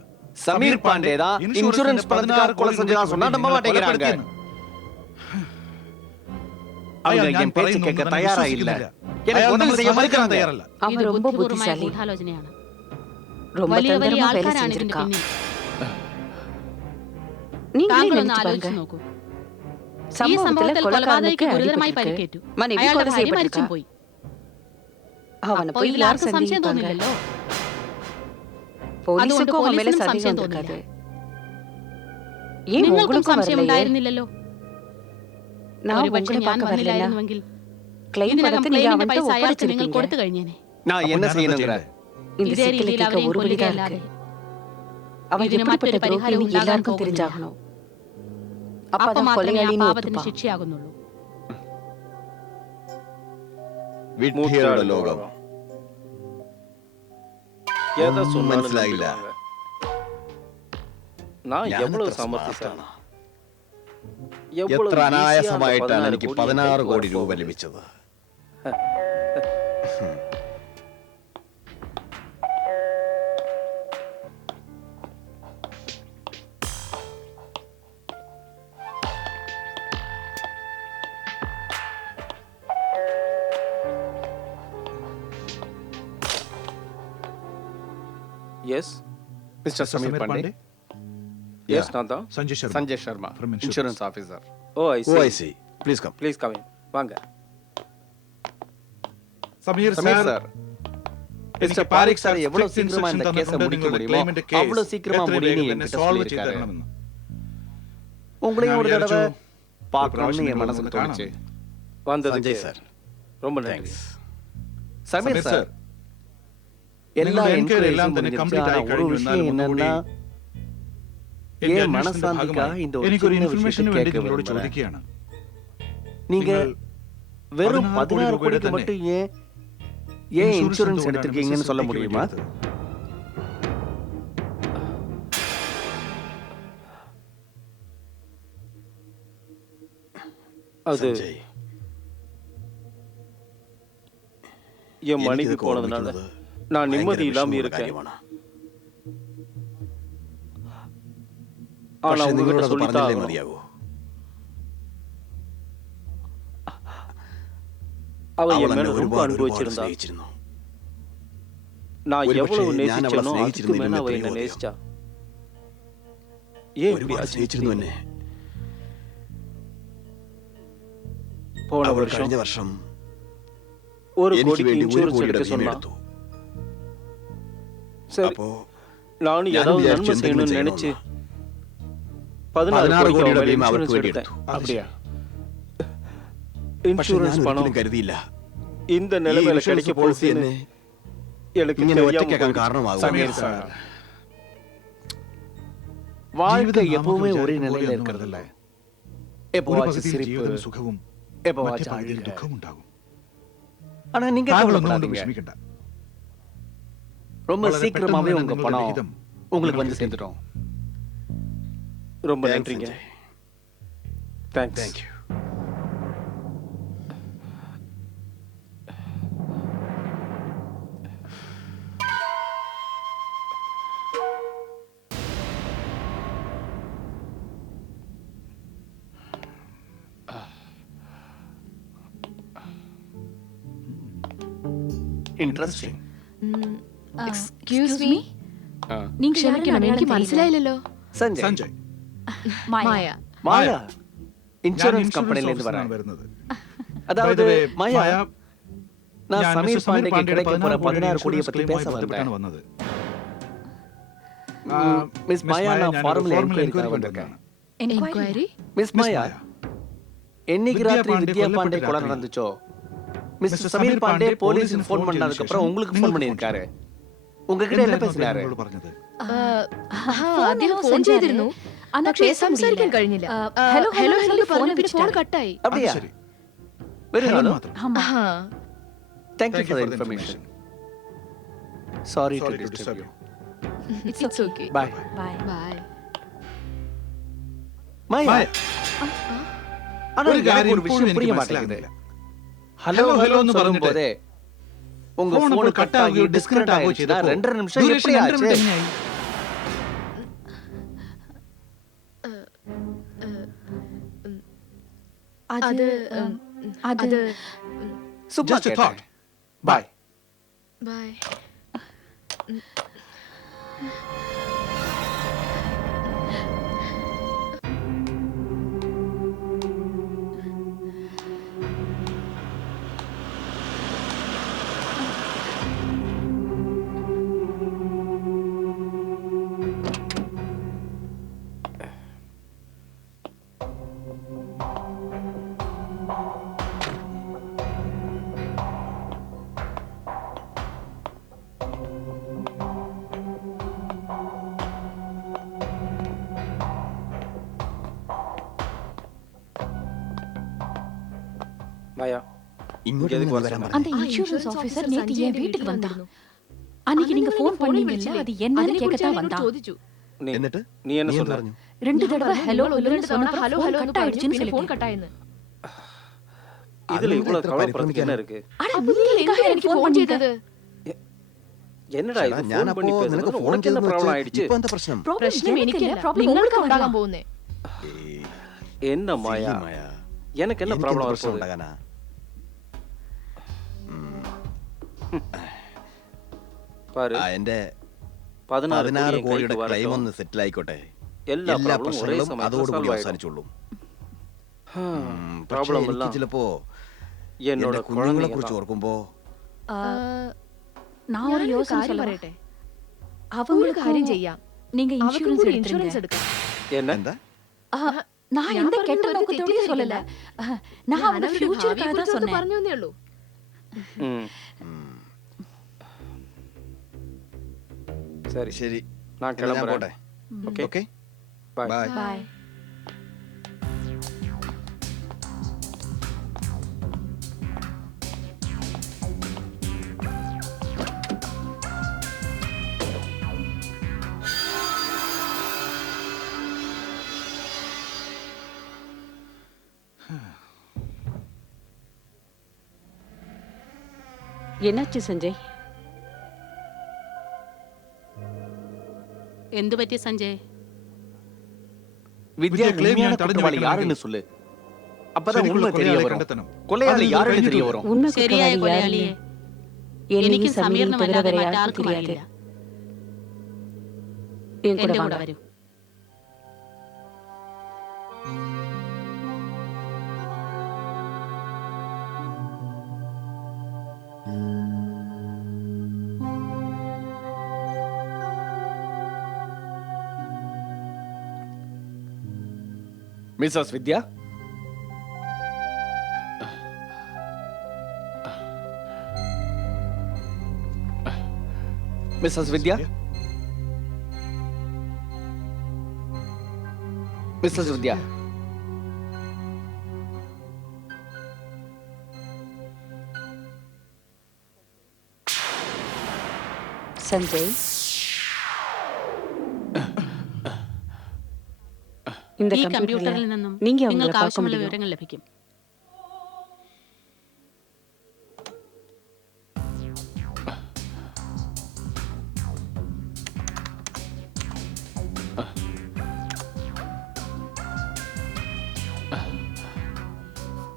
സമീർ പാണ്ഡ്യ தான் இன்சூரன்ஸ் பணத்துக்காக கொலை செஞ்சதா சொன்னா நம்ப மாட்டேங்கிறாங்க. அவங்க என் பேச்சு கேட்க தயாரா இல்ல. எனக்கு உதவி செய்ய மறுக்கிறாங்க. அவன் ഇത് ரொம்ப ബുദ്ധിപൂർവമായ புத்திசாலி, ഗൂഢാലോചനയാണ്. ரொம்ப വലിയ വലിയ தந்திரமா வேலை ആൾക്കാരാണ് ഇതിന്റെ செஞ்சிருக்கான். പിന്നിൽ. நீங்களே താങ്കളൊന്ന് நினைச்சு ആലോചിച്ച് பாருங்க. നോക്കൂ. ഈ சம்பவத்துல സംഭവത്തിൽ கொலைகாரனுக்கு കൊലപാതകയ്ക്ക് ഗുരുതരമായി அடிபட்டிருக்கு. പരിക്കേറ്റു. மனைவி അയാളുടെ கொலை ഭാര്യ മരിച്ചും செய்யப்பட்டிருக்கா. പോയി. அவனை അപ്പോ போய் ഇതിൽ யார் ആർക്കും സംശയം சந்தேகிப்பாங்க? തോന്നില്ലല്ലോ. போலீஸுக்கும் அவன் மேல போலீസിനും சந்தேகம் സംശയം வந்திருக்காது. തോന്നില്ല. ஏன் നിങ്ങൾക്കും உங்களுக்கும் സംശയം வரலையே? ഉണ്ടായിരുന്നില്ലല്ലോ. நான் ഒരുപക്ഷെ உங்களை ഞാൻ பார்க்க வரல. വന്നില്ലായിരുന്നുവെങ്കിൽ கிளைம் ഇതിനകം பணத்தை நீங்க ക്ലെയിമിന്റെ அவன்கிட்ட പൈസ അയാൾക്ക് നിങ്ങൾ ஒப்படைச்சிருப்பீங்க. കൊടുത്തു കഴിഞ്ഞേനെ. நான் என்ன செய்யணுங்கிற இந்த ഇതേ சிக்கலை രീതിയിൽ தீர்க்க അവരെയും ஒரு வழிதான் കൊല്ലുകയല്ലാതെ இருக்கு. அவன் ഇതിന് எப்படிப்பட்ட മറ്റൊരു പരിഹാരം துரோகின்னு ഉണ്ടാകാൻ எல்லாருக்கும் പോകുന്നില്ല. தெரிஞ்சாகணும். അപ്പൊ அப்பதான் മാത്രമേ ആ கொலையாளின்னு പാപത്തിന് ஒத்துப்பான். ശിക്ഷയാകുന്നുള്ളൂ. വിഡ്ഢികളുടെ ലോകം. எதை சொன்னாலும் മനസ്സിലായില്ല. நம்பிடுவாங்க. நான் ഞാൻ எவ்வளவு എത്ര சாமர்த்தியசாலி. സ്മാർട്ടാണ്. எவ்வளவு എത്ര easy-ஆ அந்த അനായാസമായിട്ടാണ് 16 എനിക്ക് கோடி 16 കോടി கைக்கு രൂപ வரப்போகுது. ലഭിച്ചത്. Yes, mister Sameer Sameer Pandya. yes, நான் தான். Sanjay Sharma Sanjay Sharma, From insurance. Insurance officer. Oh, I oh see. I see. Please come. Please come in. வாங்க. Sameer Sameer sir, sir, mister Parikh sir எவ்வளவு சீக்கிரமா இந்த கேஸை முடிக்க முடியுமோ அவ்வளவு சீக்கிரமா முடியும்னு என்கிட்ட சொல்லியிருக்காரு. உங்களையும் ஒரு தடவை பார்க்கணும்னு என் மனசுக்கு தோணுச்சு. வந்ததுக்கு സഞ്ജയ് സാർ, ரொம்ப நன்றி. സമീർ സാർ, எல்லா നിങ്ങളുടെ എൻക്വയറിയും എല്ലാം തന്നെ முடிஞ்சிருச்சு. complete ஆனா ആയി ஒரு കഴിഞ്ഞു. விஷயம் എന്നാലും என்னன்னா എന്റെ ஏன் അന്വേഷണത്തിന്റെ மனசாந்திக்காக ഭാഗമായി இந்த ஒரு എനിക്ക് ഒരു சின்ன ഇൻഫർമേഷന് விஷயத்தை വേണ്ടി கேட்க നിങ്ങളോട് விரும்புறேன். ചോദിക്കുകയാണ്. நீங்க வெறும் 16 கோடி 16 ரூபாயோட கோடிக்கு மட்டும் ஏன் இன்சூரன்ஸ் எடுத்திருக்கீங்கன்னு சொல்ல முடியுமா? அது സഞ്ജയ്, என் மனைவி എനിക്കിത് போனதுனால ഓർമ്മിക്കുന്നത് நான் ഭയങ്കര நிம்மதி இல்லாம വിഷമമുള്ള இருக்கேன். കാര്യമാണ്. ஆனா പക്ഷേ உங்ககிட்ட നിങ്ങളോട് അത് சொல்லித்தான் പറഞ്ഞല്ലേ ஆகணும். മതിയാകൂ. அவ അവൾ என் എന്നെ மேல ரொம்ப ഒരുപാട് அன்பு ഒരുപാട് வச்சிருந்தா. സ്നേഹിച്ചിരുന്നു. நான் ഒരുപക്ഷേ எவ்வளவு ഞാൻ അവളെ நேசிச்சேனோ அதுக்கு സ്നേഹിച്ചിരുന്നെങ്കിൽ மேல அவ എത്രയോ என்ன അധികം. நேசிச்சா. ஏன் இப்படி ഒരുപാട് ஆச்சு? സ്നേഹിച്ചിരുന്നു എന്നെ. போன അവൾ வருஷம் കഴിഞ്ഞ വർഷം ஒரு എനിക്ക് கோடிக்கு വേണ്ടി 1 இன்சூரன்ஸ் കോടിയുടെ எடுக்க ഭീമ சொன்னா. എടുത്തു. சரி, അപ്പോ நானும் ഞാൻ ஏதாவது വിചാരിച്ചു நன்மை എന്തെങ്കിലും செய்யணும்னு நினைச்சு ചെയ്യണമെന്ന്. 16 16 கோடிக்கு கோடிയുടെ அவ மேல ഭീമ അവർക്ക് இன்சூரன்ஸ் വേണ്ടി எடுத்தேன். എടുത്തു. அப்படியா? പക്ഷെ ഞാൻ இன்சூரன்ஸ் பணம் ഒരിക്കലും കരുതിയില്ല இந்த ഈ நிலைமையில ഇൻഷുറൻസ് கிடைக்க പോളിസി போகுதுன்னு എന്നെ எனக்கு ഇങ്ങനെ தெரியாம ഒറ്റയ്ക്കാക്കാൻ போயிடுச்சு. കാരണമാകും. സമീർ സാർ, வாழ்க்கை எப்பவுமே ஒரே நிலையில இருக்கிறதில்ல. ഒരു எப்பவாச்சும் പകുതിയിൽ சிரிப்பு, ജീവിതം സുഖവും മറ്റേ எப்பவாச்சும் പകുതിയിൽ அழுக. ദുഃഖവും ഉണ്ടാകും. ஆனா நீங்க താങ്കളൊന്നും കൊണ്ടും கவலைப்படாதீங்க. വിഷമിക്കണ്ട. ரொம்ப വളരെ சீக்கிரமாவே പെട്ടെന്ന് உங்க നിങ്ങളുടെ பணம் വിഹിതം உங்களுக்கு നിങ്ങൾക്ക് வந்து சேர்ந்துடும். ரொம்ப Thanks, நன்றிங்க. Sanjay. Thanks. Thank you. Interesting. Excuse me. നിങ്ങൾ ക്ഷമിക്കണം, എനിക്ക് മനസ്സിലായില്ലല്ലോ. സഞ്ജയ്. സഞ്ജയ്, മായ. മായ ഞാൻ ഇൻഷുറൻസ് ഇൻഷുറൻസ് കമ്പനിയിൽ നിന്ന് ഓഫീസറാണ് വരാൻ. വരുന്നത്. அதாவது By the way, മായ, മായ, நான் ഞാൻ സമീർ മിസ്റ്റർ സമീർ പാണ്ഡ്യക്ക് പാണ്ഡ്യയുടെ கிடைக்க போற 16 கோடியை ഇൻഷുറൻസ് பத்தி ക്ലെയിമുമായി பேச ബന്ധപ്പെട്ടാണ് வந்தேன். വന്നത്. மிஸ் மாயா, நான் ഞാനൊരു ஃபார்முலா ഫോർമൽ என்கொயரிக்காக എൻക്വയറി வந்திருக்கேன். എൻക്വയറി? மிஸ் மாயா, என்னைக்கு வித்யா ராத்திரி பாண்டே வித்யா பாண்டே கொல்லப்பட்ட கொலை ராத்திரி நடந்துச்சோ, மிஸ்டர் மிஸ்டர் சமீர் பாண்டே போலீஸுக்கு ஃபோன் பண்ணதுக்கு அப்புறம் உங்களுக்கு ஃபோன் பண்ணியிருக்காரு. உங்ககிட்ட என்ன பேசினாரு? നിങ്ങളോട് പറഞ്ഞത് അദ്ദേഹം ഫോൺ ചെയ്തിരുന്നു, പക്ഷേ സംസാരിക്കാൻ കഴിഞ്ഞില്ല. ഹലോ ഹലോ ഹലോ പറഞ്ഞിട്ട് ഫോൺ കട്ടായി. അത് அப்படியா? ശരി. Very hello hello. മാത്രം. Thank you Thank for the you for the information. information. Sorry to Sorry to disturb disturb you. It's okay. Bye. Bye. Maya, Maya, ஆனா ഒരു எனக்கு കാര്യം ஒரு ഇപ്പോഴും விஷயம் എനിക്ക് புரிய மாட்டேங்குது. മനസ്സിലാകുന്നില്ല. ഹലോ ഹലോ എന്ന് சொல்லும் போதே உங்க ഫോൺ ഫോൺ കട്ട് ആവുകയോ ഡിസ്കണക്ട് ആവുകയോ ചെയ്തപ്പോൾ 2 നിമിഷം ഡ്യൂറേഷൻ எப்படி 2 മിനിറ്റ് ആச்சு എങ്ങനെയായി? അത് അത് சும்மா Just a கேட்டேன். thought. Bye. ബൈ. மாயா ഇങ്ങോട്ട് எதுக்கு வர വരാൻ சொன்ன? പറഞ്ഞു. அந்த இன்சூரன்ஸ் ஆபீசர் நேத்து என் வீட்டுக்கு வந்தான். அன்னைக்கு நீங்க ஃபோன் பண்ணீங்கல்ல, அது என்னன்னு கேட்கத்தான் வந்தான். ചോദിച്ചു. நீ എന്നിട്ട് நீ என்ன നീ എന്ത് சொன்ன? പറഞ്ഞു? 2 தடவை ஹலோ ഒന്ന് ஹலோன்னு രണ്ട് തവണ சொன்னப்ப ഹലോ ஃபோன் ഹലോ கட் ஆயிடுச்சுன்னு ഫോൺ சொல்லிட்டேன். കട്ടായെന്ന്. இதுல அது இவ்வளவு எത്ര கவலைப்படுறதுக்கு என்ன പരിഭ്രമിക്കാൻ? இருக்கு? அட അപ്പൊ நீ നീ எதுக்காக எனக்கு ஃபோன் ചെയ്തത്? என்னடா എടാ, இது ഞാൻ ஃபோன் பண்ணி അപ്പോ നിനക്ക് பேசுறது ഫോൺ உனக்கு என்ன ചെയ്തെന്ന് ப்ராப்ளம் വെച്ച് ஆயிடுச்சு? ഇപ്പൊ എന്താ പ്രശ്നം? പ്രശ്നം എനിക്കല്ല, ப்ராப்ளம் നിങ്ങൾക്ക് உங்களுக்கு ഉണ്ടാകാൻ வரலாம். പോകുന്നേ. ഏയ്, என்ன மாயா മായ. எனக்கு என்ன എനിക്ക് ப்ராப்ளம் എന്ത് வரப்போகுது? പ്രശ്നം ഉണ്ടാകാനാ? பாரு എന്റെ 16 16 கோடி കോടിയുടെ கைக்கு ക്ലെയിം வரட்டும். ഒന്ന് സെറ്റിൽ ആയിക്കോട്ടെ. எல்லா എല്ലാ ப்ராப்ளமும் ஒரே പ്രശ്നങ്ങളും சமயத்துல അതോടുകൂടി சால்வ் ஆயிடும். അവസാനിച്ചുള്ളൂ. പക്ഷേ ப்ராப்ளம் എനിക്ക് எல்லாம் ചിലപ്പോ என்னோட എന്റെ കുഞ്ഞുങ്ങളെ குழந்தைங்க കുറിച്ച് தான். ഓർക്കുമ്പോ நான் ஒரு ഞാനൊരു யோசனை കാര്യം சொல்லவா? പറയട്ടെ, ഒരു அவங்களுக்கு കാര്യം ചെയ്യാം. நீங்க അവർക്കും இன்சூரன்ஸ் കൂടി எடுத்துருங்க. ഇൻഷുറൻസ് എടുക്കാം. என்ன എന്താ? நான் ഞാൻ எந்த പറഞ്ഞത് கெட்ட വെറുതെ நோக்கத்தோடயும் തെറ്റിദ്ധരിക്കണ്ട. சொல்லல. நான் ഞാൻ அவங்க അവരുടെ ஃபியூச்சருக்காக ഭാവിയെ தான் കുറിച്ച് ഒന്ന് சொன்னேன். പറഞ്ഞു എന്നേ ഉള്ളൂ. ம், சரி ശരി, நான் എന്നാ ഞാൻ கிளம்புறேன். പോട്ടെ. Okay okay, bye. Bye. Bye. என்னாச்சு சஞ்சய்? എന്തു പറ്റി സഞ്ജയ്? വിദ്യ വിദ്യ claim உண்மையான ഞാൻ തടഞ്ഞു குற்றவாளி വെക്കണമെങ്കിൽ யாருன்னு சொல்லு. அப்பதான் ശരിക്കുള്ള உண்மை தெரிய കൊലയാളെ வரும். കണ്ടെത്തണം. கொலையாளி അതിന് யாருன்னு தெரிய കഴിഞ്ഞിട്ടില്ല. வரும். உண்மை ശരിയായ குற்றவாளி யாருன்னு കൊലയാളിയെ என்னையும் എനിക്കും சமீரையும் സമീറിനും தவிர അല്ലാതെ வேற யாருக்கும் മറ്റാർക്കും தெரியாது. അറിയില്ല. என் கூட എന്റെ കൂടെ வாங்க. വരൂ. மிஸ்ஸஸ் வித்யா, மிஸ்ஸஸ் வித்யா, மிஸ்ஸஸ் வித்யா, சஞ்சய், இந்த ഈ கம்ப்யூட்டர்ல കമ്പ്യൂട്ടറിൽ നിന്നും நீங்க அவங்கள നിങ്ങൾക്ക് பார்க்க ആവശ്യമുള്ള முடியும். വിവരങ്ങൾ ലഭിക്കും.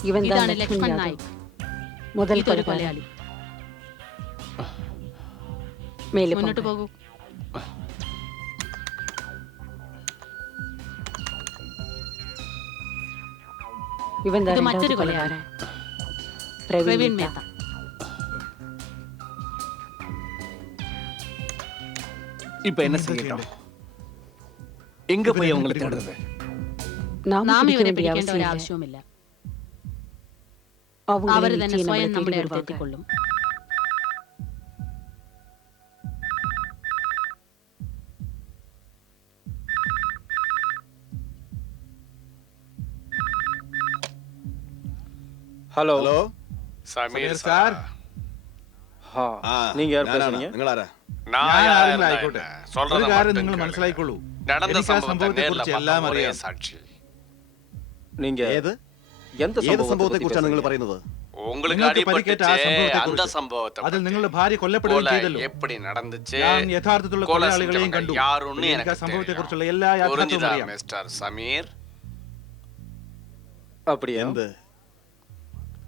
இவன் தான் ഇതാണ് லக்ஷ்மண் ലക്ഷ്മൺ யாதவ், നായിക്. முதல் ഇതൊരു கொலைகாரன். കൊലയാളി. மேலே മുന്നോട്ട് போங்க. പോകൂ. இவன் தான் ഇത് இரண்டாவது മറ്റൊരു கொலைகாரன், കൊലയാളി. பிரவீன் പ്രവീൺ மேத்தா. മേത്ത. இப்ப என்ன செய்யட்டும்? எங்க போய் அவங்களை தேடுறது? நாம നാം பிடிக்க ഇവരെ வேண்டிய പിടിക്കേണ്ട அவசியம் இல்லை. ഒരാവശ്യവുമില്ല. அவங்களே അവർ തന്നെ நிச்சயம் സ്വയം நம்மளை നമ്മുടെ தேடி അടുത്ത് வருவாங்க. എത്തിക്കൊള്ളും. Hello hello. സമീർ സാർ, ஹா ആ, நீங்க யார் ഞാനാണ്. பேசுறீங்க? നിങ്ങളാരാ? ഞാൻ ആരെങ്കിലും ആയിക്കോട്ടെ, ഒരു കാര്യം നിങ്ങൾ മനസ്സിലായിക്കോളൂ. എനിക്ക് ആ സംഭവത്തെ കുറിച്ച് എല്ലാം അറിയാം. நீங்க ഏത് எந்த ഏത് സംഭവത്തെ சம்பவத்தை കുറിച്ചാണ് നിങ്ങൾ பத்தி പറയുന്നത്? உங்களுக்கு നിങ്ങൾക്ക് പരിക്കേറ്റ ആ அடிபட்டுச்சே அந்த സംഭവത്തെക്കുറിച്ച് சம்பவத்தை അതിൽ பத்தி. നിങ്ങളുടെ ഭാര്യ കൊല്ലപ്പെടുകയും கொலை ചെയ്തല്ലോ. எப்படி நடந்துச்சு ഞാൻ യഥാർത്ഥത്തിലുള്ള கொலை കൊലയാളികളെയും செஞ்சவங்க കണ്ടു. யாருன்னு എനിക്ക് ആ எனக்கு സംഭവത്തെക്കുറിച്ചുള്ള தெரியும். എല്ലാ യാഥാർത്ഥ്യവും புரிஞ்சுதா അറിയാം. மிஸ்டர் சமீர்? அப்படியா എന്ത്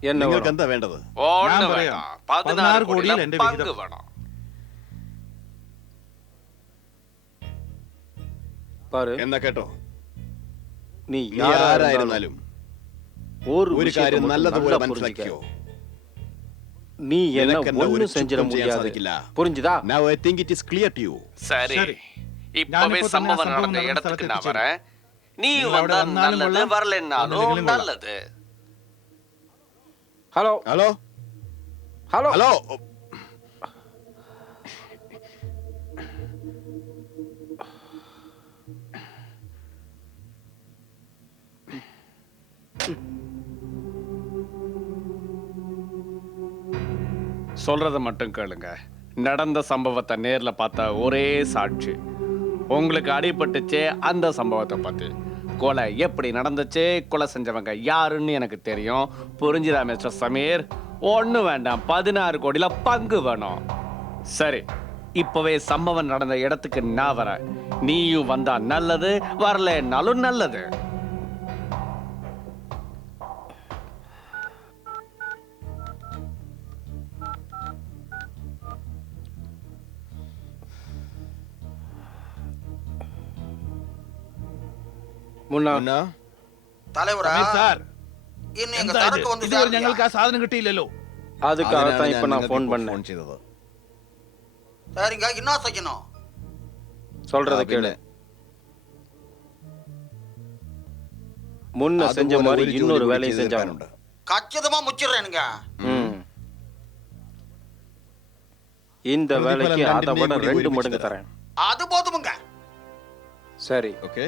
என்ன നിങ്ങൾക്ക് வேணும்? എന്താ വേണ്ടത്? ஒண்ணு நான் പറയാம். வேண்டாம். 16 கோடியில கோடியில் எന്റെ பங்கு விகிதம். வேணும். பாரு എന്നാ കേട്ടോ, நீ നീ யாரா இருந்தாலும் ആരായിരുന്നാലും ஒரு ഒരു விஷயத்தை കാര്യം மட்டும் നല്ലതുപോലെ நல்லா മനസ്സിലാക്കിയോ. நீ என்ன നിനക്കെന്നെ ஒண்ணு ഒരു செஞ்சிட ചുക്കും ചെയ്യാൻ முடியாது സാധിക്കില്ല. புரிஞ்சுதா? Now I think it is clear to you. சரி சரி. இப்பவே ഞാനിപ്പോ തന്നെ சம்பவம் സംഭവം நடந்த നടന്ന இடத்துக்கு സ്ഥലത്ത് நான் வரேன். நீ നിങ്ങൾ അവിടെ வந்தா വന്നാലും நல்லது, കൊള്ളാം, வரலன்னாலும் വന്നില്ലെങ്കിലും കൊള്ളാം. நல்லது. ஹலோ ഹലോ ஹலோ ഹലോ சொல்றத மட்டும் கேளுங்க. நடந்த சம்பவத்தை நேர்ல பார்த்த ஒரே சாட்சி. உங்களுக்கு அடிபட்டுச்சே அந்த சம்பவத்தை பத்தி. கொலை எப்படி நடந்துச்சு, கொலை செஞ்சவங்க யாருன்னு எனக்கு தெரியும். புரிஞ்சுதா மிஸ்டர் சமீர்? ஒண்ணு வேண்டாம், 16 கோடியில பங்கு வேணும். சரி, இப்பவே சம்பவம் நடந்த இடத்துக்கு நான் வரேன். நீயும் வந்தா நல்லது, வரலன்னாலும் நல்லது. முன்னா എന്നാ தலைவரா സമീർ സാർ, இன்னும் எங்க എന്താ ഇത്? சரக்கு வந்து ഇതുവരെ ഞങ്ങൾക്ക് ആ സാധനം കിട്ടിയില്ലല്ലോ. அதுக்காகத்தான் இப்ப நான் നിങ്ങൾക്ക് ஃபோன் ഇപ്പോൾ பண்ணேன். ഫോൺ ചെയ്തത്. சரிங்க, என்ன செய்யணும்? சொல்றத ആ, கேளு. പിന്നെ முன்ன செஞ்ச അതുപോലെ மாதிரி ഒരു ജോലി இன்னொரு കൂടി வேலையும் ചെയ്ത് செஞ்சாங்க. തീർക്കാനുണ്ട്. கச்சிதமா முச்சிடுறேனுங்க. இந்த வேலைக்கு പ്രതിഫലം அதை விட രണ്ടിന്റെയും കൂടി 2 ഒരുമിച്ച് மடங்கு തരാം. தரேன். அது போதுமுங்க. சரி, ഓക്കെ.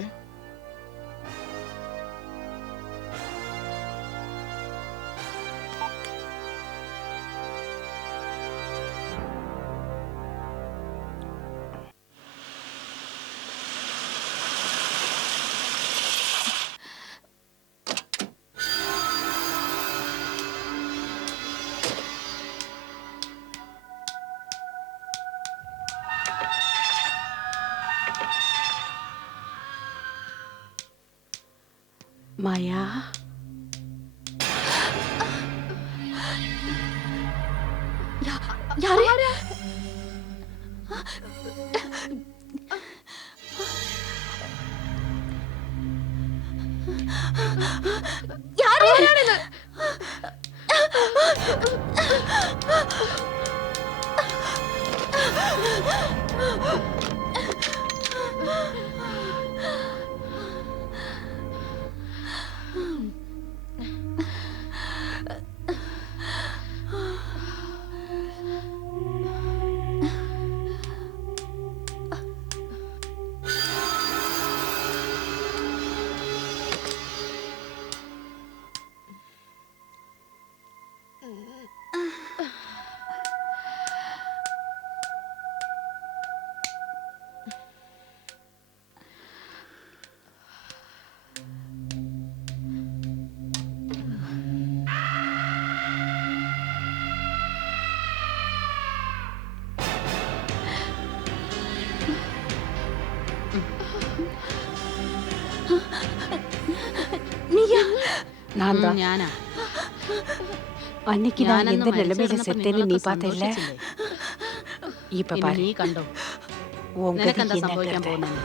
மாயா, யாரு? யாரு? நீயா? நான் தான். ഞാനാ. அன்னைக்கு நான் ഞാനന്ന് எந்த நிலைமையில മരിച്ചു செத்தேன்னு കിടന്നപ്പോ நீ നിങ്ങളൊക്കെ பார்த்தல. സന്തോഷിച്ചില്ലേ? இப்ப ഇനി பாரு, നീ കണ്ടോ உன் നിനക്കെന്താ கதிக்கு என்ன സംഭവിക്കാൻ கதை? പോകുന്നത്?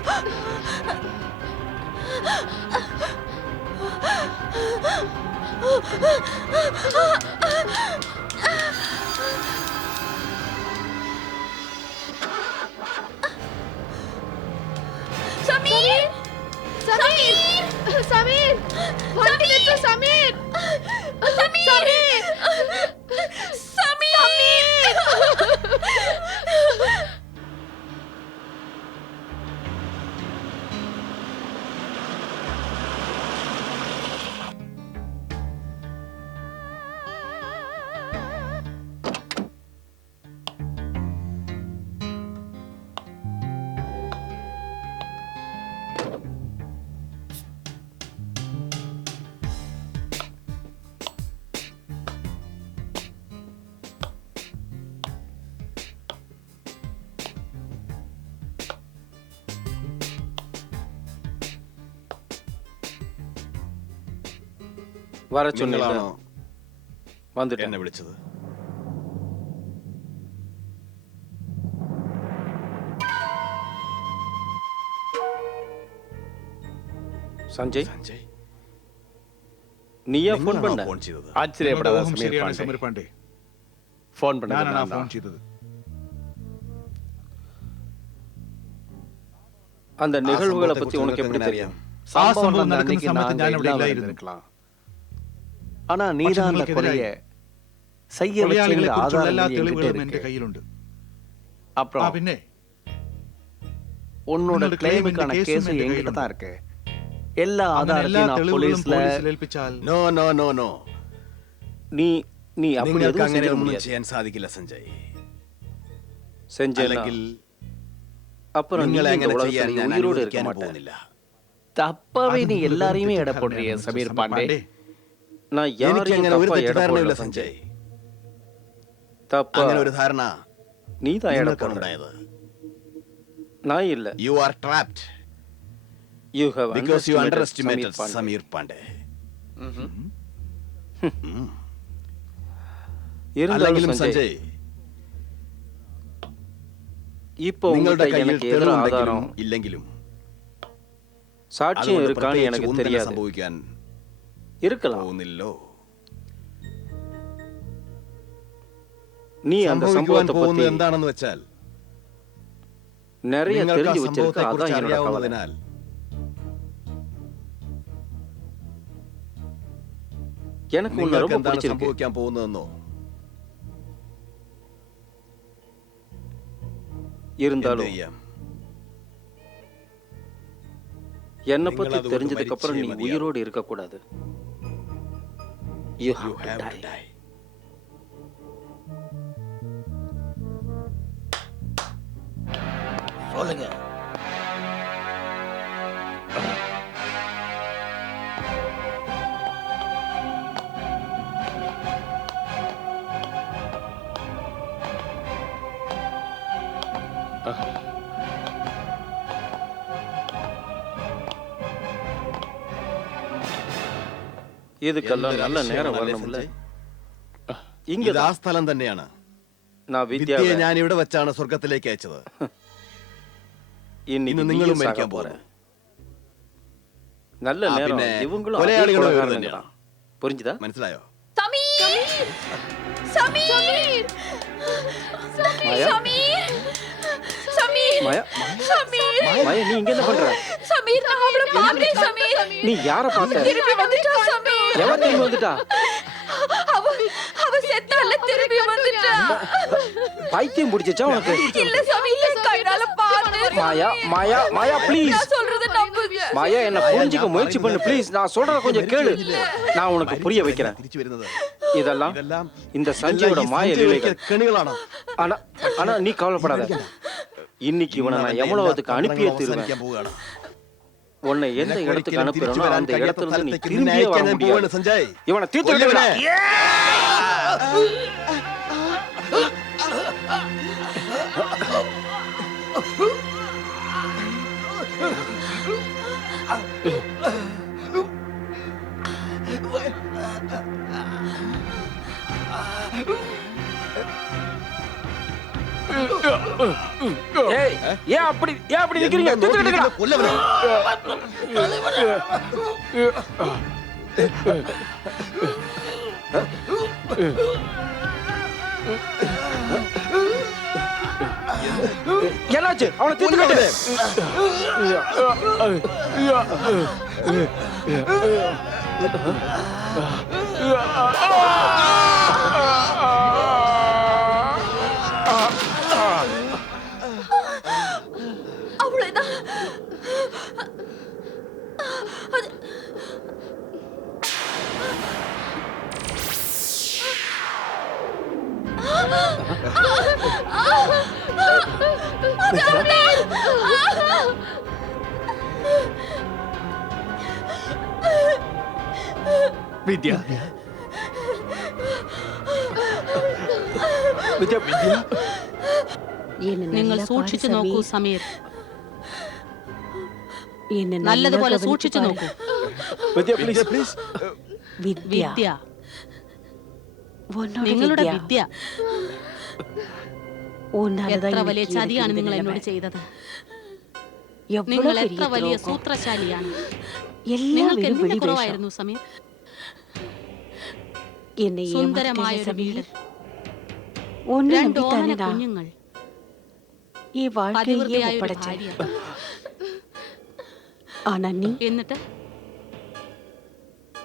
சமீர்! சமீர்! சமீர்! வண்டி நிறுத்து, சமீர்! சமீர்! சமீர்! வர சொன்னீங்க നിങ്ങളാണോ வந்துட்டேன். എന്നെ വിളിച്ചത്? சஞ்சய் സഞ്ജയ്, நீயா ஃபோன் നിങ്ങളാണോ பண்ண? ഫോൺ ചെയ്തത്? ஆச்சரியப்படாத ഊഹം சமீர் ശരിയാണ് பாண்டே. സമീർ പാണ്ഡെ. ஃபோன் பண்ணது ഞാനാണ് ആ நான் ഫോൺ தான். ചെയ്തത്. அந்த ആ நிகழ்வுகளை സംഭവത്തെ பத்தி കുറിച്ച് உனக்கு எப்படி നിങ്ങൾക്ക് தெரியும்? എങ്ങനെ சம்பவம் சம்பவம் நடந்த நடക്കുന്ന அன்னைக்கு சமயத்து நான் ഞാൻ അവിടെ இல்லாம ഇല്ലായിരുന്നു. இருந்திருக்கலாம். ஆனா நீ പക്ഷെ தான் அந்த നിങ്ങൾക്കെതിരായി கொலையை செய்ய കൊലയാളികളെ வச்ச കുറിച്ചുള്ള ஆதாரங்கள் എല്ലാ என்கிட்ட തെളിവുകളും എന്റെ இருக்கு. കയ്യിലുണ്ട്. ആ அப்புறம் പിന്നെ உன்னோட உன்னோட கிளைமுக்கான claim கேஸ் என்கிட்ட என்கிட்ட கையில தான் இருக்கு. எல்லா അങ്ങനെ എല്ലാ ஆதாரத்தையும் நான் തെളിവുകളും போலீஸ்ல പോലീസിൽ ഏൽപ്പിച്ചാൽ നോ നോ നോ നോ, நீ நீ அப்படி നിങ്ങൾക്ക് எதுவும் അങ്ങനെ செஞ்சிட ഒന്നും முடியாது. ചെയ്യാൻ സാധിക്കില്ല സഞ്ജയ്. செஞ்சேன்னா അല്ലെങ്കിൽ அப்புறம் நீ നിങ്ങളെ இந்த അങ്ങനെ ചെയ്യാൻ உலகத்துல ഞാൻ உயிரோடு இருக்க അനുവദിക്കാൻ மாட்டேன். പോകുന്നില്ല. தப்பாவே അത് நீ നിങ്ങൾ எல்லாரையுமே எடை തെറ്റിദ്ധാരണയാണ് போடுறிய മിസ്റ്റർ சமீர் സമീർ பாண்டே. പാണ്ഡെ. நான் എനിക്ക് யாரையும் അങ്ങനെ ஒரு தப்பா எடை തെറ്റിദ്ധാരണയില്ല போடல சஞ்சய். സഞ്ജയ്. தப்பா അങ്ങനെ ഒരു ധാരണ நீ தான் எடை നിങ്ങൾക്കാണ് போடுற. ഉണ്ടായത്. நான் இல்ல. You are trapped You have because you underestimated underestimated Samir Samir Pandey. இருந்தாலும் അല്ലെങ്കിലും சஞ்சய், സഞ്ജയ്, இப்போ നിങ്ങളുടെ உங்கள்கிட்ட കയ്യിൽ எனக்கு எதிர തെളിവുണ്ടെങ്കിലും ஆதாரம் ഇല്ലെങ്കിലും சாட்சியம் അതുകൊണ്ട് இருக்கான்னு പ്രത്യേകിച്ച് எனக்கு ഒന്നും തന്നെ தெரியாது. സംഭവിക്കാൻ இருக்கலாம். പോകുന്നില്ലോ. நீ அந்த സംഭവിക്കുവാൻ சம்பவத்தை പോകുന്നത് பத்தி എന്താണെന്ന് വെച്ചാൽ நிறைய നിങ്ങൾക്ക് ആ தெரிஞ்சு സംഭവത്തെ வச்சிருக்க, കുറിച്ച് அதான் என்னோட கவலை. അറിയാവുന്നതിനാൽ எனக்கு உன்னை നിങ്ങൾക്ക് ரொம்ப എന്താണ് பிடிச்சிருக்கு. സംഭവിക്കാൻ പോകുന്നതെന്നോ എന്ത് இருந்தாலும் ചെയ്യാം? என்னை நீங்கள் பத்தி அதுകൊണ്ട് தெரிஞ்சதுக்கு அப்புறம் நீ மரிச்சே மதியாகும். உயிரோடு இருக்க கூடாது. You You have to have to die. die. சொல்லுங்க. இதுக்கெல்லாம் എന്ത് நல்ல நேரம் അതിശയമാണല്ലേ வரணும்ல. സഞ്ജയ്? இங்க ഇത് ആ സ്ഥലം തന്നെയാണ്. நான் വിദ്യയെ வித்யாவை ഞാൻ ഇവിടെ വെച്ചാണ് സ്വർഗത്തിലേക്ക് അയച്ചത്. இன்னைக்கு ഇന്ന് நீயும் നിങ്ങളും சாக മരിക്കാൻ போற. പോകുന്നു. நல்ல ആ, நேரம். പിന്നെ இவங்களும் அதே കൊലയാളികളും ഇവർ கொலைகாரங்க തന്നെയാണ്. தான். புரிஞ்சுதா? മനസ്സിലായോ? സമീർ സമീർ மாயா? സമീർ സമീർ மாயா? സമീർ மாயா, நீ இங்க என்ன பண்ற? സമീர் நான் அவளை பார்த்தேன் സമീர் நீ யார பார்த்த? திரும்பி வந்துட்டா സമീர் எவன் திரும்பி வந்துட்டா? அவ செத்தால திரும்பி வந்துட்டா பைத்தியம் பிடிச்சிச்சா உனக்கு? இல்ல സമീர் என் கண்ணால பார்த்தேன் மாயா, மாயா, மாயா, ப்ளீஸ். நான் சொல்றத நம்புங்க மாயா, என்ன புரிஞ்சுக்க முயற்சி பண்ணு ப்ளீஸ். நான் சொல்றத கொஞ்சம் கேளு. நான் உனக்கு புரிய வைக்கிறேன். തിരിച്ചു വരുന്നത് இதெல்லாம் ഇതെല്ലാം இந்த சஞ்சயோட ഈ மாய സഞ്ജയ് லீலைகள். ഒരുക്കിയ കെണികളാണ്. ஆனா ஆனா நீ கவலைப்படாத. இன்னைக்கு இவனை நான் யமலோகத்துக்கு அனுப்பியே தருவேன். അവസാനിക്കാൻ പോവുകയാണ്. உன்னை எந்த இடத்துக்கு ഒരിക്കലും തിരിച്ചു அனுப்புறனோ വരാൻ அந்த കഴിയാത്ത இடத்துல இருந்து நீ സ്ഥലത്തേക്ക് നിന്നെ திரும்பியே வர അയക്കാൻ ഞാൻ പോവാണ് முடியாது. സഞ്ജയ്. இவனை தீர்த்து കൊല്ലുവനെ. ஏய், ஏன் அப்படி நிக்கிறீங்க? എന്താ தூக்கிட்டு നോക്കിയിരിക്കുന്നത്? இருக்கடா. കൊല്ലവനെ. என்னாச்சு? அவனை தீர்த்துக்கிட்டு. அவ்வளவுதான் வித்யா வித்யா, வித்யா. என்ன നിങ്ങൾ நல்லா സൂക്ഷിച്ചു பாரு നോക്കൂ സമീർ. സമീർ. என்ன നല്ലതുപോലെ நல்லா സൂക്ഷിച്ചു கவனிச்சு നോക്കൂ. வித்யா, വിദ്യ, please. please. வித்யா വിദ്യ உன்னோட നിങ്ങളുടെ வித்யா വിദ്യ உன்னாலதான் എത്ര எனக்கு വലിയ இருக்கிற ചതിയാണ് இந்த നിങ്ങൾ நிலைமை. എന്നോട് ചെയ്തത്. எவ்வளவு നിങ്ങൾ பெரிய എത്ര വലിയ துரோகம். സൂത്രശാലിയാണ്. எல்லாம் നിങ്ങൾക്ക് வெறும் എന്തിന്റെ வெளி வேஷம். കുറവായിരുന്നു സമീർ? என்னை സുന്ദരമായ ஏமாத்திட்டேன் ഒരു വീട്, சமீர். உன்னை രണ്ട് ഓമന நம்பித்தானே நான் കുഞ്ഞുങ്ങൾ, ഈ வாழ்க்கையே പതിവൃതയായ ഒരു ഒപ്പടച്ചேன். ഭാര്യ. ஆனா நீ എന്നിട്ട്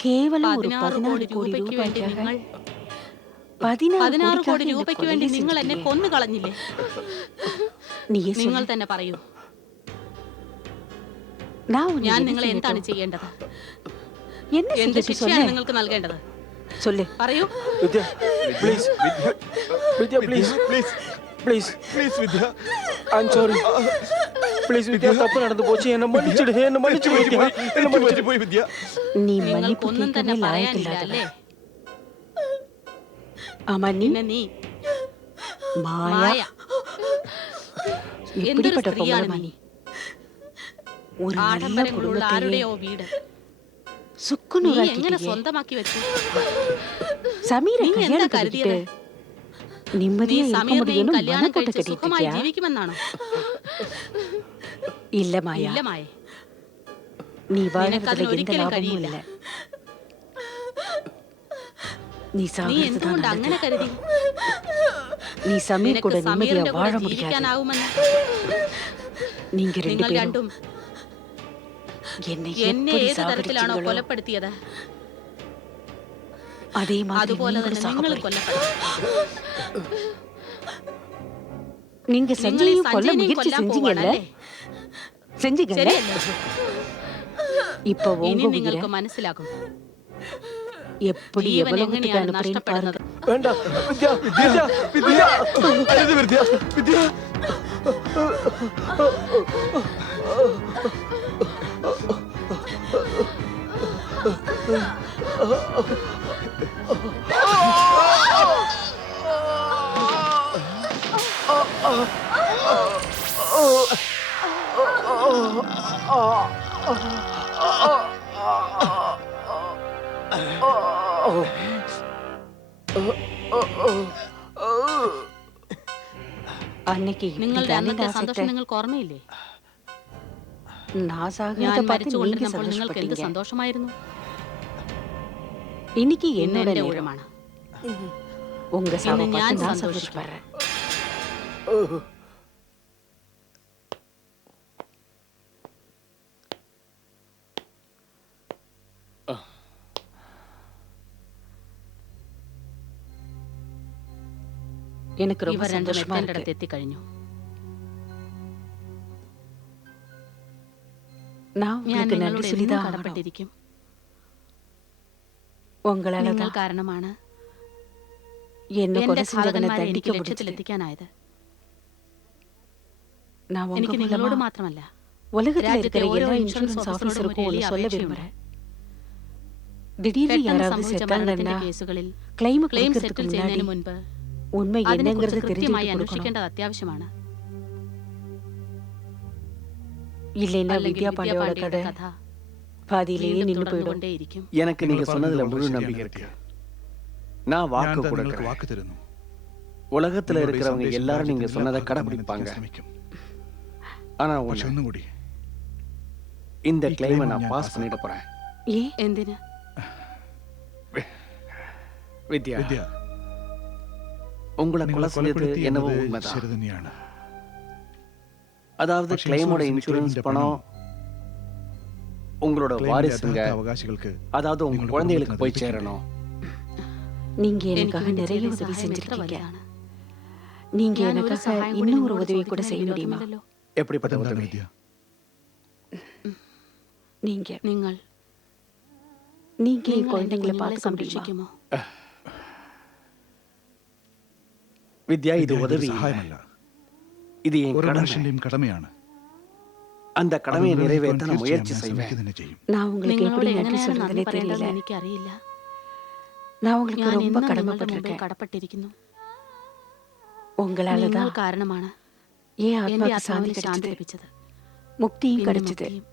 കേവലം ഒരു 16 കോടി 16 കോടി രൂപയ്ക്ക് വേണ്ടി രൂപയ്ക്കാக നിങ്ങൾ 16 കോടി രൂപയ്ക്ക് വേണ്ടി നിങ്ങൾ എന്നെ കൊന്നു കളഞ്ഞില്ലേ? നീയേ നിങ്ങൾ சொல்லு. തന്നെ പറയൂ, நான் உன்னை ഞാൻ என்ன നിങ്ങളെ എന്താണ് செய்யட்டும்? ചെയ്യേണ്ടത്? என்ன എന്ത് செய்யட்டும் ശിക്ഷയാണ് சொல்லு. നിങ്ങൾക്ക് നൽകേണ്ടത്? சொல்லு. പറയൂ. Vidya please Vidya please please please please Vidya I'm sorry please Vidya தப்பு நடந்து போச்சு, என்ன மன்னிச்சிடு, என்ன மன்னிச்சிடு வித்யா, என்ன மன்னிச்சிடு. போய் வித்யா நீ மன்னிப்பு നിങ്ങൾക്കൊന്നും തന്നെ கேட்கவே പറയാനില്ല லாயக்கில்லாதவ. അല്ലേ? ஆமா நீ പിന്നെ നീ மாயா. മായ. എന്തൊരു எப்படிப்பட்ட സ്ത്രീയാണ് பொம்பளமா നീ? நீ? ஒரு நல்ல ആഡംബരങ്ങളുള്ള குடும்பத்தையே ആരുടെയോ വീട് നീ சுக்குநூறாக்கிட்டியே. എങ്ങനെ സ്വന്തമാക്കി വെച്ചു? സമീരെ നീ എന്താ കല്യാണം കരുതിയത്? കഴിച്ചിട്ട് നീ நிம்மதியா இருக்க സമീറിനെയും முடியும்னு കല്യാണം மனக்கோட்டை കഴിച്ച് கட்டிட்டு സുഖമായി இருக்கியா? ജീവിക്കുമെന്നാണോ? இல்ல மாயா, ഇല്ല മായ, நீ നിനക്കതിന് வாழறதுல எந்த ഒരിക്കലും லாபமும் കഴിയില്ല. இல்ல. நீ നീ சாகிறதுதான் എന്തുകൊണ്ട് അങ്ങനെ நல்லது. കരുതി? நீ സമീർ നിനക്ക് கூட நிம்மதியா സമീറിന്റെ வாழ കൂടെ முடியாது. ജീവിക്കാനാവുമെന്ന് நீங்க ரெண்டு നിങ്ങൾ பேரும் രണ്ടും என்னை എന്നെ எப்படி ഏത് തരത്തിലാണോ சாகடிச்சீங்களோ കൊലപ്പെടുത്തിയത് அதே மாதிரி അതുപോലെ நீங்களும் തന്നെ சாக നിങ്ങൾ போறீங்க. കൊല്ലപ്പെടും. நீங்க നിങ്ങൾ ഈ சஞ்சயும் கொல்ல സഞ്ജയനെയും முயற்சி കൊല്ലാൻ செஞ்சீங்கல்ல? പോവാണല്ലേ? செஞ்சீங்கல்ல? ശരിയല്ലേ? இப்ப ഇനി உங்க നിങ്ങൾക്ക് உயிரை മനസ്സിലാകും எப்படி ജീവൻ எவ்வளவுக்கு എങ്ങനെയാണ് அனுப்புறேன்னு നഷ്ടപ്പെടുന്നത്. பாருங்க. வேண்டாம் வித்யா வித்யா வித்யா அழுது வித்யா வித்யா அன்னைக்கு നിങ്ങളുടെ இப்படிதானே അന്നത്തെ நான் സന്തോഷം செத்தேன். നിങ്ങൾക്ക് ഓർമ്മയില്ലേ? நான் ഞാൻ சாகிறத பார்த்து நீங்க മരിച്ചുകൊണ്ടിരുന്നപ്പോൾ നിങ്ങൾക്ക് എന്ത് சந்தோஷப்பட்டீங்க. സന്തോഷമായിരുന്നു? இன்னைக்கு ഇന്ന് என்னோட എന്റെ நேரம். ഊഴമാണ്. உங்க சாவை ഇന്ന് ഞാൻ பார்த்து நான் സന്തോഷിക്കും. சந்தோஷப்படுறேன். எனக்கு ரொம்ப ഇവർ രണ്ടും சந்தோஷமா இருக்கு. എത്തേണ്ടിടത്ത് എത്തിക്കഴിഞ്ഞു. நான் ഞാൻ உங்களுக்கு നിങ്ങളോട് நன்றி എന്നും சொல்லிதான் ஆகணும். കടപ്പെട്ടിരിക്കും. உங்களால നിങ്ങൾ தான் കാരണമാണ് என்ன എന്റെ கொலை செஞ்சவனை ഘാതകന്മാരെ എനിക്ക് தண்டிக்க முடிஞ்சது. ലക്ഷ്യത്തിലെത്തിക്കാനായത്. நான் உங்க എനിക്ക് നിങ്ങളോട് மூலமா മാത്രമല്ല, உலகத்துல രാജ്യത്തെ இருக்கிற ഓരോ எல்லா ഇൻഷുറൻസ് இன்சூரன்ஸ் ഓഫീസറോടും ஆபீசருக்கும் ഒരു ஒண்ணு വലിയ சொல்ல അപേക്ഷയുണ്ട്. விரும்புறேன். திடீர்னு പെട്ടെന്ന് யாராவது സംഭവിച്ച செத்தாங்கன்னா മരണത്തിന്റെ കേസുകളിൽ ക്ലെയിം ക്ലെയിം கொடுக்கறதுக்கு സെറ്റിൽ முன்னாடி ചെയ്യുന്നതിന് മുൻപ് உண்மை അതിനെക്കുറിച്ച് என்னங்கிறது കൃത്യമായി தெரிஞ்சுட்டு கொடுக்கணும். അന്വേഷിക്കേണ്ടത് അത്യാവശ്യമാണ്. இல்லைன்னா അല്ലെങ്കിൽ வித்யா വിദ്യാ பாண்டியோட പാണ്ഡ്യയുടെ கதை കഥ பாதியிலேயே വീണ്ടും நின்னு போயிடும். തുടർന്നുകൊണ്ടേയിരിക്കും. எனக்கு நீங்க சொன்னதுல முழு நம்பிக்கை இருக்கு. நான் வாக்கு கொடுக்கிறேன். വാക്ക് തരുന്നു. உலகத்துல இருக்கிறவங்க எல்லாரும் நீங்க சொன்னதை கடைபிடிப்பாங்க. ஆனா പക്ഷെ ஒண்ணு, ഒന്നും കൂടി இந்த ഈ கிளைமை claim நான் ഞാൻ பாஸ் pass பண்ணிட போறேன். ஏ എന്തിന്? வித்யா വിദ്യ உங்களை നിങ്ങളെ கொலை செஞ்சது കൊലപ്പെടുത്തി என்னவோ എന്നത് உண்மைதான். ശരി തന്നെയാണ്. அதாவது പക്ഷേ கிளைமோட ഇൻഷുറൻസിന്റെ இன்சூரன்ஸ் பணம் உங்களோட ക്ലെയിമിന്റെ வாரிசுங்க, യഥാർത്ഥ അവകാശികൾക്ക് அதாவது உங்க നിങ്ങൾ குழந்தைகளுக்கு போய் കുടുംബത്തിന് சேரணும். நீங்க എനിക്ക് எனக்காக വേണ്ടി நிறைய ചെയ്ത உதவி സഹായം എത്ര செஞ்சிருக்கீங்க. വലുതാണ്. நீங்க ഞാൻ ഒരു எனக்காக സഹായം കൂടി இன்னும் ஒரு നിങ്ങളോട് உதவி கூட ചോദിക്കുന്നതിൽ செய்ய முடியுமா? വിരോധമില്ലല്ലോ. எப்படிப்பட்ட അതെന്താണ് உதவி? വിദ്യ? நீங்க നിങ്ങൾ நீங்க என் നിങ്ങൾ എന്റെ குழந்தைங்களை കുഞ്ഞുങ്ങളെ பார்த்துக்க முடியுமா? സംരക്ഷിക്കുമോ? வித்யா இது വിദ്യ, உதவி ഇതൊരു இல்ல. സഹായമല്ല, இது என் ഓരോ கடமை. മനുഷ്യന്റെയും കടമയാണ്. அந்த അത് கடமையை നിർവഹിക്കുവാൻ நிறைவேற்ற நான் തീർച്ചയായും முயற்சி ഞാൻ செய்வேன். ശ്രമിക്കുക തന്നെ ചെയ്യും. நான் உங்களுக்கு നിങ്ങളോട് எப்படி நன்றி എങ്ങനെയാണ് നന്ദി சொல்றதுனே தெரியல. പറയേണ്ടതെന്ന് എനിക്കറിയില്ല. நான் உங்களுக்கு ഞാൻ ரொம்ப എന്നും നിങ്ങളുടെ മുമ്പിൽ கடமைப்பட்டிருக்கேன். കടപ്പെട്ടിരിക്കുന്നു. உங்களால നിങ്ങൾ தான் കാരണമാണ് என் എന്റെ ஆத்மாக்கு சாந்தி ആത്മാവിന് ശാന്തി கிடைச்சது, ലഭിച്ചത്. முக்தியும் പിന്നെ கிடைச்சது. മുക്തിയും.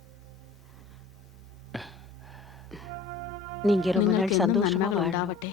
நீங்க ரொம்ப നിങ്ങൾക്ക് நாள் എന്നും சந்தோஷமா നന്മകൾ வாழணும். ഉണ്ടാവട്ടെ